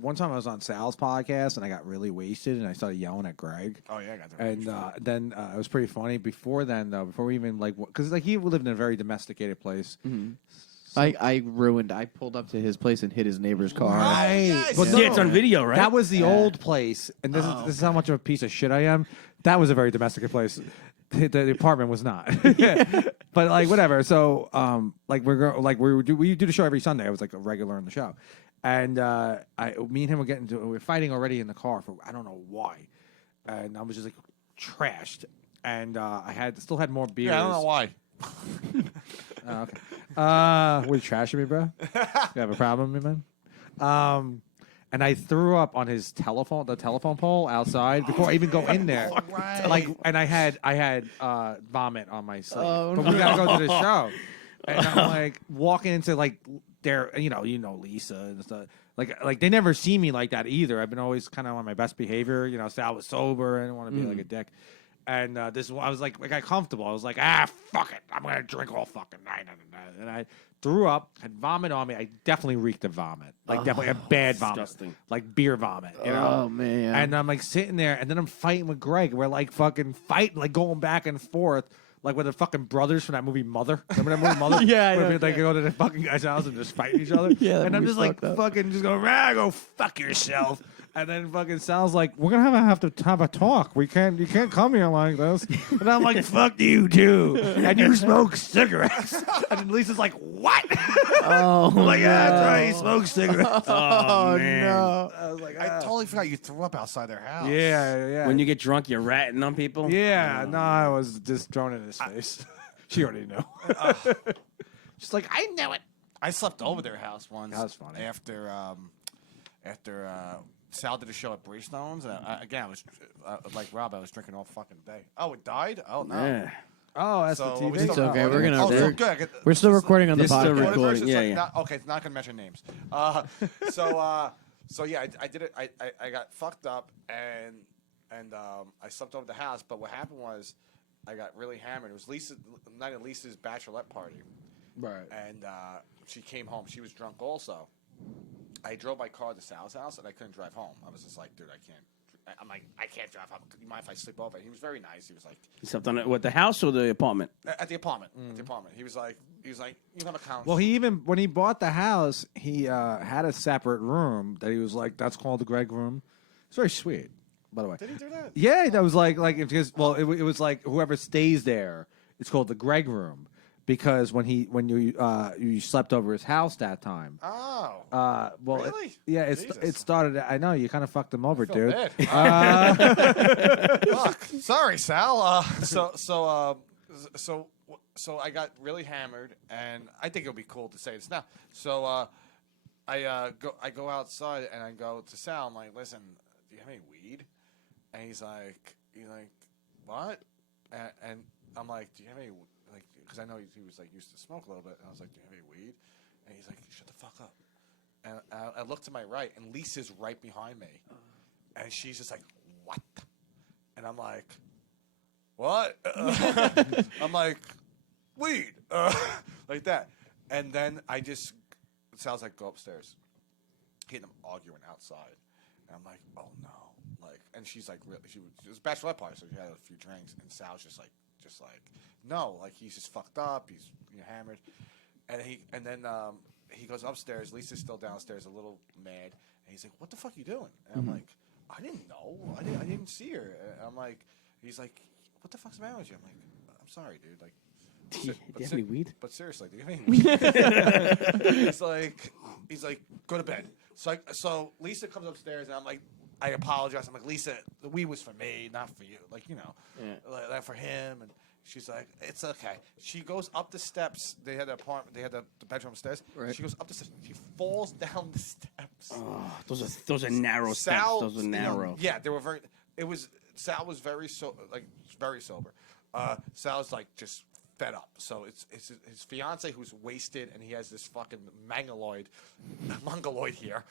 one time I was on Sal's podcast and I got really wasted and I started yelling at Greg. Oh yeah, I got the And then it was pretty funny. Before then, though, before we even because he lived in a very domesticated place. I pulled up to his place and hit his neighbor's car. Right. yes. But Yeah, it's on video, right? That was the old place, and this is how much of a piece of shit I am. That was a very domesticated place. The apartment was not. But like whatever. So we do the show every Sunday. I was like a regular on the show, and me and him we were fighting already in the car for I don't know why, and I was just like trashed, and I still had more beers. Yeah, I don't know why. Oh, okay. Were you trashing me, bro? You have a problem with me, man? And I threw up on the telephone pole outside before I even go in there. Right. Like, and I had vomit on my sleeve. But we gotta go to the show. And I'm like walking into like their, you know Lisa and stuff. Like they never see me like that either. I've been always kind of on my best behavior. You know, Sal was sober. I didn't want to be like a dick. And I was like, I got comfortable. I was like, fuck it. I'm going to drink all fucking night. And I threw up, had vomit on me. I definitely reeked of vomit. Like, definitely a bad vomit. Disgusting. Like beer vomit, you know? Oh, man. And I'm like sitting there, and then I'm fighting with Greg. We're like fucking fighting, like going back and forth. Like with the fucking brothers from that movie Mother. Remember that movie Mother? Yeah, I Where know. they go to the fucking guy's house and just fight each other. Yeah, that and I'm movie's just like fucked up. fucking just going, go fuck yourself. And then fucking Sal's like, we're gonna have to have a talk. You can't come here like this. And I'm like, fuck you too. And you smoke cigarettes. And then Lisa's like, what? Oh, I'm like, yeah, that's right. He smokes cigarettes. Oh, man. no. I was like, I totally forgot you threw up outside their house. yeah. When you get drunk, you're ratting on people. yeah, no, I was just thrown in his face. She already knew. She's like, I know it. I slept over their house once. That was funny. After Sal did a show at Bree-Stone's, and I was like Rob. I was drinking all fucking day. Oh, it died? Oh no. Yeah. Oh, that's So the we TV. It's okay. We're gonna. Oh, so we're, good. I get- we're still recording on the You're still podcast. recording. It's Yeah, like yeah. okay, it's not gonna mention names. So yeah, I did it. I got fucked up and I slept over the house. But what happened was, I got really hammered. It was the night of Lisa's bachelorette party, Right. and she came home. She was drunk also. I drove my car to Sal's house and I couldn't drive home. I was just like, dude, I can't. I'm like, I can't drive home. Do you mind if I sleep over? He was very nice. He was like, You slept on it with the house or the apartment? at the apartment. At the apartment. He was like, you have a couch. Well, when he bought the house, he had a separate room that he was like, that's called the Greg room. It's very sweet, by the way. Did he do that? Yeah, that was like because it was like whoever stays there, it's called the Greg room because when you slept over his house that time. Oh. Well, Really? it Jesus. started. I know you kind of fucked him over, Feel dude. bad. Fuck. Sorry, Sal. So I got really hammered, and I think it would be cool to say this now. So I go outside and I go to Sal. I'm like, listen, do you have any weed? And he's like, what? And I'm like, do you have any because I know he was like used to smoke a little bit, and I was like, do you have any weed? And he's like, shut the fuck up. And I look to my right, and Lisa's right behind me. And she's just like, what? And I'm like, what? I'm like, weed. Like that. And then it sounds like, go upstairs. Hear them arguing outside. And I'm like, oh no. And she's like, really? It was a bachelorette party, so she had a few drinks. And Sal's just like, no, like he's just fucked up. He's hammered. And then he goes upstairs. Lisa's still downstairs, a little mad. And he's like, "What the fuck you doing?" And I'm like, "I didn't know. I didn't see her." And I'm like, "He's like, what the fuck's the matter with you?" I'm like, "I'm sorry, dude. Like, Do you have any weed? But seriously, do you have any weed?" he's like, "Go to bed." So Lisa comes upstairs, and I'm like, I apologize. I'm like, "Lisa, the weed was for me, not for you. Like, like for him." And she's like, "It's okay." She goes up the steps. They had the apartment. They had the bedroom upstairs. Right. She goes up the steps. She falls down the steps. Oh, those are narrow steps. Those are narrow. Yeah, they were very. Sal was very very sober. Sal's like just fed up. So it's his fiance who's wasted, and he has this fucking mongoloid here.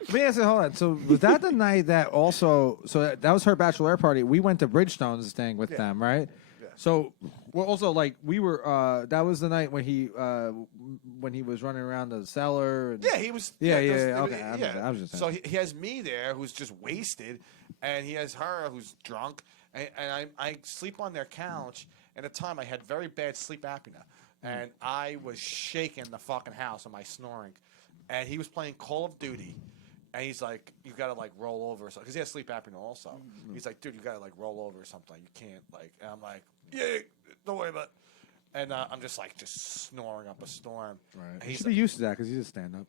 Let me ask you, hold on. So was that the night that also? So that was her bachelorette party. We went to Bridgestone's staying with them, right? Yeah. So well, also like we were. That was the night when he was running around the cellar. And, Yeah, he was. Yeah. Okay, I was just so he has me there who's just wasted, and he has her who's drunk, and I sleep on their couch. And at the time, I had very bad sleep apnea, and I was shaking the fucking house on my snoring. And he was playing Call of Duty, and he's like, "You gotta like roll over," because he has sleep apnea also. He's like, "Dude, you gotta like roll over or something. You can't like." And I'm like, "Yeah, don't worry about it." And I'm just snoring up a storm. Right. And He he's should be used to that because he's a stand-up.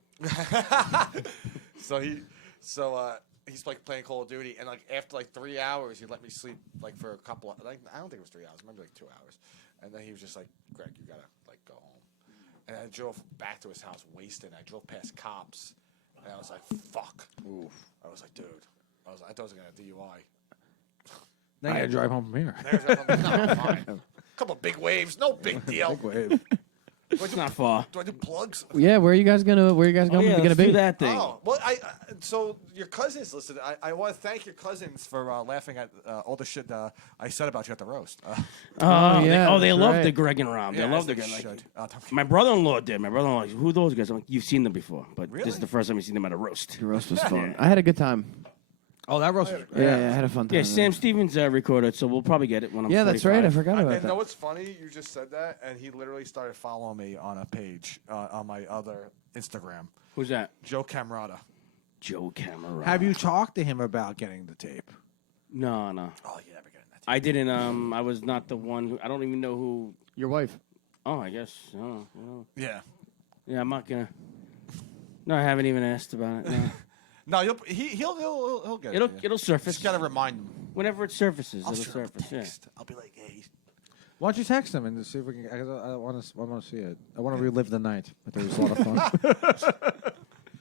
He's like playing Call of Duty, and like after like 3 hours, he let me sleep like for a couple of, like I don't think it was 3 hours, maybe like 2 hours, and then he was just like, "Greg, you gotta like go home." And I drove back to his house wasted. I drove past cops, and I was like, "Fuck!" Oof. I was like, "Dude," I thought I was gonna DUI. Now you gotta drive home from here. No, fine. Couple big waves, no big deal. Big wave. It's not far. Do I do plugs? Yeah, where are you guys gonna Oh, yeah, gonna let's be? do that thing. Oh, well, so your cousins listened. I want to thank your cousins for laughing at all the shit I said about you at the roast. Oh, yeah, they that's loved right. the Greg and Rob. They Yeah, loved as the they Greg. should. My brother-in-law did. My brother-in-law, like, who are those guys? I'm like, you've seen them before, but this is Really? the first time you've seen them at a roast. The roast was fun. I had a good time. Oh, that roast was great. Yeah, I had a fun time. Yeah, Sam Stevens recorded, so we'll probably get it when I'm Yeah, that's right. I 45. forgot about And know that. what's funny? You just said that, and he literally started following me on a page on my other Instagram, Who's that? Joe Camerata. Joe Camera. Have you talked to him about getting the tape? No. Oh, you never getting that. I didn't. I was not the one who. I don't even know who. Your wife. Oh, I guess. Oh, Yeah. yeah, I'm not gonna. No, I haven't even asked about it. No. No, he'll get It'll it. it'll surface. Just gotta remind him. Whenever it surfaces, I'll it'll shoot him a surface. Yeah. text. I'll be like, "Hey." Why don't you text him and see if we can? I want to see it. I want to relive the night. I thought it was a lot of fun.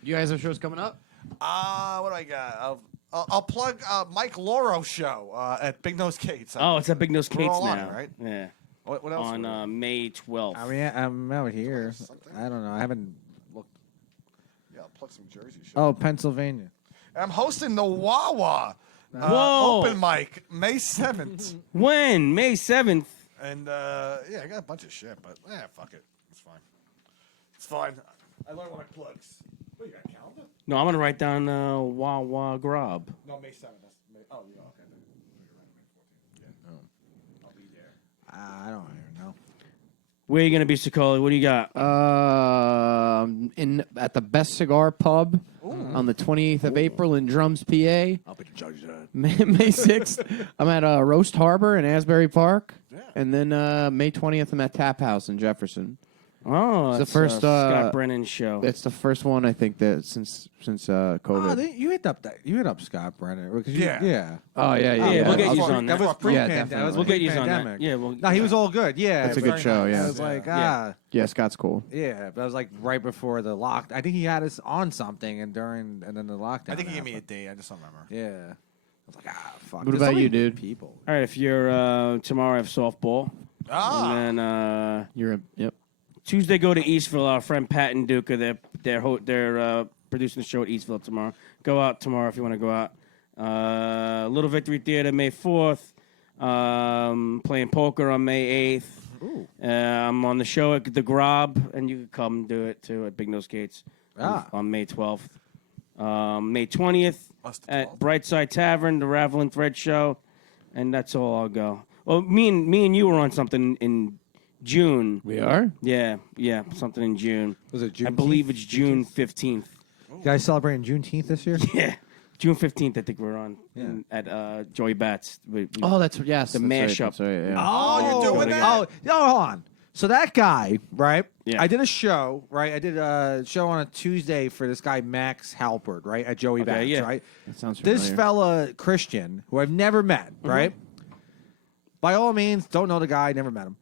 You guys have shows coming up? What do I got? I'll plug Mike Loro show at Big Nose Kate's. Oh, it's at Big Nose We're Kate's all on now, it, right? Yeah. What else? On May 12th. I mean, I'm out here. Something? I don't know. I haven't looked. Yeah, I'll plug some Jersey shit. Oh, Pennsylvania. I'm hosting the Wawa Whoa. open mic May 7th. When? May 7th. And yeah, I got a bunch of shit, but fuck it. It's fine. It's fine. I learned all my plugs. What, you got a calendar? No, I'm gonna write down Wawa Grob. No, May 7th. That's May, oh, yeah, okay. Yeah. I'll be there. I don't even know. Where are you gonna be, Sicoli? What do you got? At the Best Cigar Pub on the 28th of April in Drums, PA. I'll be the judge of that. May 6th, I'm at Roast Harbor in Asbury Park. Yeah. And then May 20th, I'm at Tap House in Jefferson. Oh, It's the that's, first, Scott Brennan show. It's the first one, I think, that since COVID. Oh, you hit up Scott Brennan. Yeah. Oh, yeah. we'll get you on That that. was pre-pandemic. definitely. We'll get you on that. pre-pandemic. Yeah, well, No, he was all good. Yeah, That's a good very show, nice. yeah. I was like, Yeah. Yeah, Scott's cool. yeah. But it was like right before the lock. I think he had us on something, and then the lockdown. I think he gave me a happened. date. I just don't remember. Yeah. I was like, fuck. What There's about so many you, dude? People. All right, if you're tomorrow, I have softball, and then Yep. Tuesday go to Eastville. Our friend Pat and Duca, they're producing the show at Eastville tomorrow. Go out tomorrow if you want to go out. Little Victory Theater May 4th. Playing poker on May 8th. I'm on the show at the Grob, and you can come do it too at Big Nose Gates on May 12th. May 20th Us the at 12th. Brightside Tavern, the Ravel and Thread show, and that's all I'll go. Well, me and you were on something in June. We are? Yeah, something in June. Was it June? I believe it's June 15th. You guys celebrating Juneteenth this year? Yeah, June 15th. I think we're on Yeah. at Joey Batts. Oh, that's yes. The that's right, mashup. that's right, yeah. Oh, you're doing that? Oh, no, hold on. So that guy, right? Yeah. I did a show, right? I did a show on a Tuesday for this guy Max Halpert, right, at Joey Okay, Batts, yeah. right? That sounds familiar. This fella Christian, who I've never met, right? By all means, don't know the guy, never met him.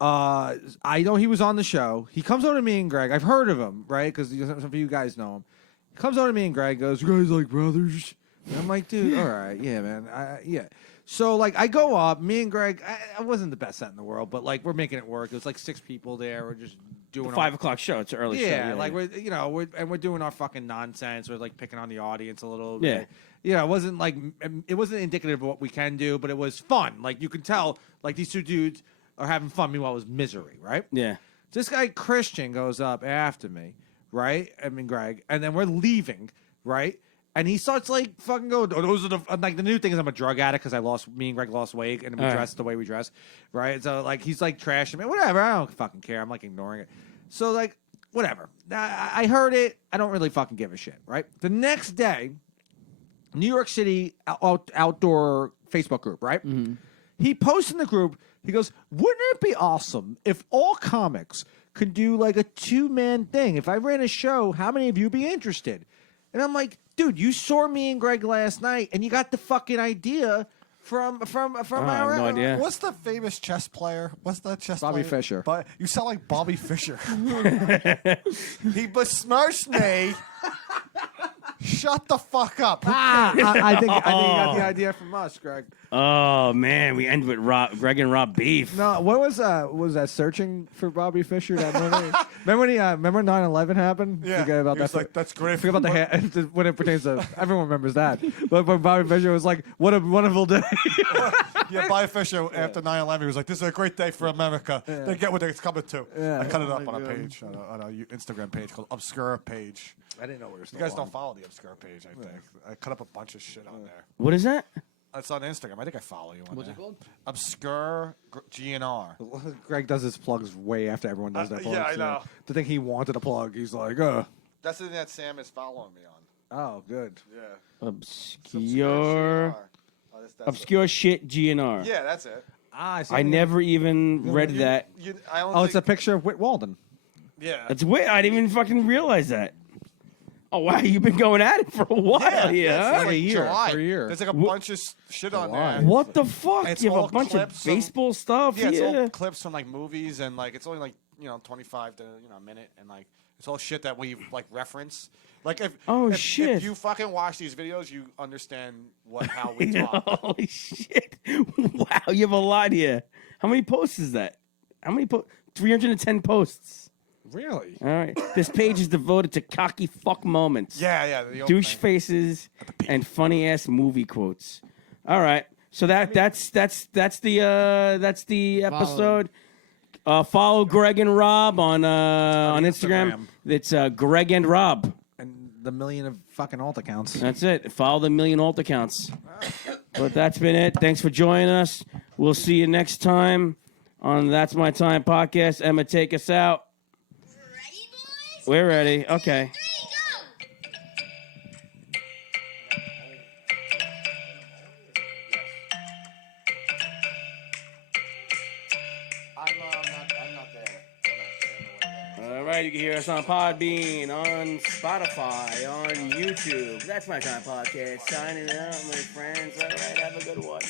I know he was on the show. He comes over to me and Greg. I've heard of him, right? Because some of you guys know him. He comes over to me and Greg goes, "You guys like brothers?" And I'm like, "Dude, all right, yeah, man, yeah." So, like, I go up, me and Greg, I wasn't the best set in the world, but, like, we're making it work. It was, like, 6 people there. We're just doing The 5 o'clock show. It's an early show. yeah, like, we're doing our fucking nonsense. We're, like, picking on the audience a little bit. Yeah. You know, it wasn't indicative of what we can do, but it was fun. Like, you can tell, like, these 2 dudes are having fun. Meanwhile, it was misery, right? Yeah. This guy, Christian, goes up after me, right? I mean, Greg. And then we're leaving, right? And he starts like fucking going. Oh, those are the like the new thing is I'm a drug addict because me and Greg lost weight and we dress the way we dress, right? So like he's like trashing me, whatever. I don't fucking care. I'm like ignoring it. So like whatever. I heard it. I don't really fucking give a shit, right? The next day, New York City outdoor Facebook group, right? Mm-hmm. He posts in the group. He goes, "Wouldn't it be awesome if all comics could do like a 2-man thing? If I ran a show, how many of you would be interested?" And I'm like, dude, you saw me and Greg last night, and you got the fucking idea from our. I have no idea. What's the famous chess player? What's that chess Bobby player? Fischer. But you sound like Bobby Fischer. He besmirched me. Shut the fuck up. I think you got the idea from us, Greg. Oh man, we end with Greg and Rob beef. No, what was that searching for Bobby Fischer? That movie? remember 9/11 happened? Yeah. Forget about He was that. like, that's great. Forget about when it pertains to everyone remembers that. But Bobby Fischer was like, "What a wonderful day." Yeah, Bobby Fischer after 9/11 he was like, "This is a great day for America. They get what it's coming to." Yeah. I cut it up on a page, on a Instagram page called Obscure Page. I didn't know we were still You guys on. don't follow the Obscure Page, I think. I cut up a bunch of shit on there. What is that? It's on Instagram. I think I follow you on What's there. it called? Obscure GNR. Greg does his plugs way after everyone does their plugs. yeah, I know. The thing he wanted to plug, he's like, That's the thing that Sam is following me on. oh, good. Yeah. Obscure That's obscure shit GNR. Yeah, that's it. I never even read that. I don't Oh, it's a think- picture of Whit Walden. Yeah. That's weird. I didn't even fucking realize that. Oh wow, you've been going at it for a while here. it's Huh? like a year, July. for a year. There's like a bunch of shit on July. there. What the fuck? It's You have all a bunch of clips from- baseball stuff. Yeah, it's Yeah. all clips from like movies and like it's only like 25 to a minute and like it's all shit that we like reference. Like if shit. you fucking watch these videos, you understand how we talk. Holy shit! Wow, you have a lot here. How many posts is that? How many 310 posts. Really? All right. This page is devoted to cocky fuck moments. Yeah. The Douche opening. faces and funny ass movie quotes. All right. So that's the episode. Follow Greg and Rob on Instagram. It's Greg and Rob. And the million of fucking alt accounts. That's it. Follow the million alt accounts. But that's been it. Thanks for joining us. We'll see you next time on That's My Time podcast. Emma, take us out. Ready, boys? We're ready. Okay. 3, go! I'm not there. All right. You can hear us on Podbean, on Spotify, on YouTube. That's My Time podcast. Signing out, my friends. All right. Have a good one.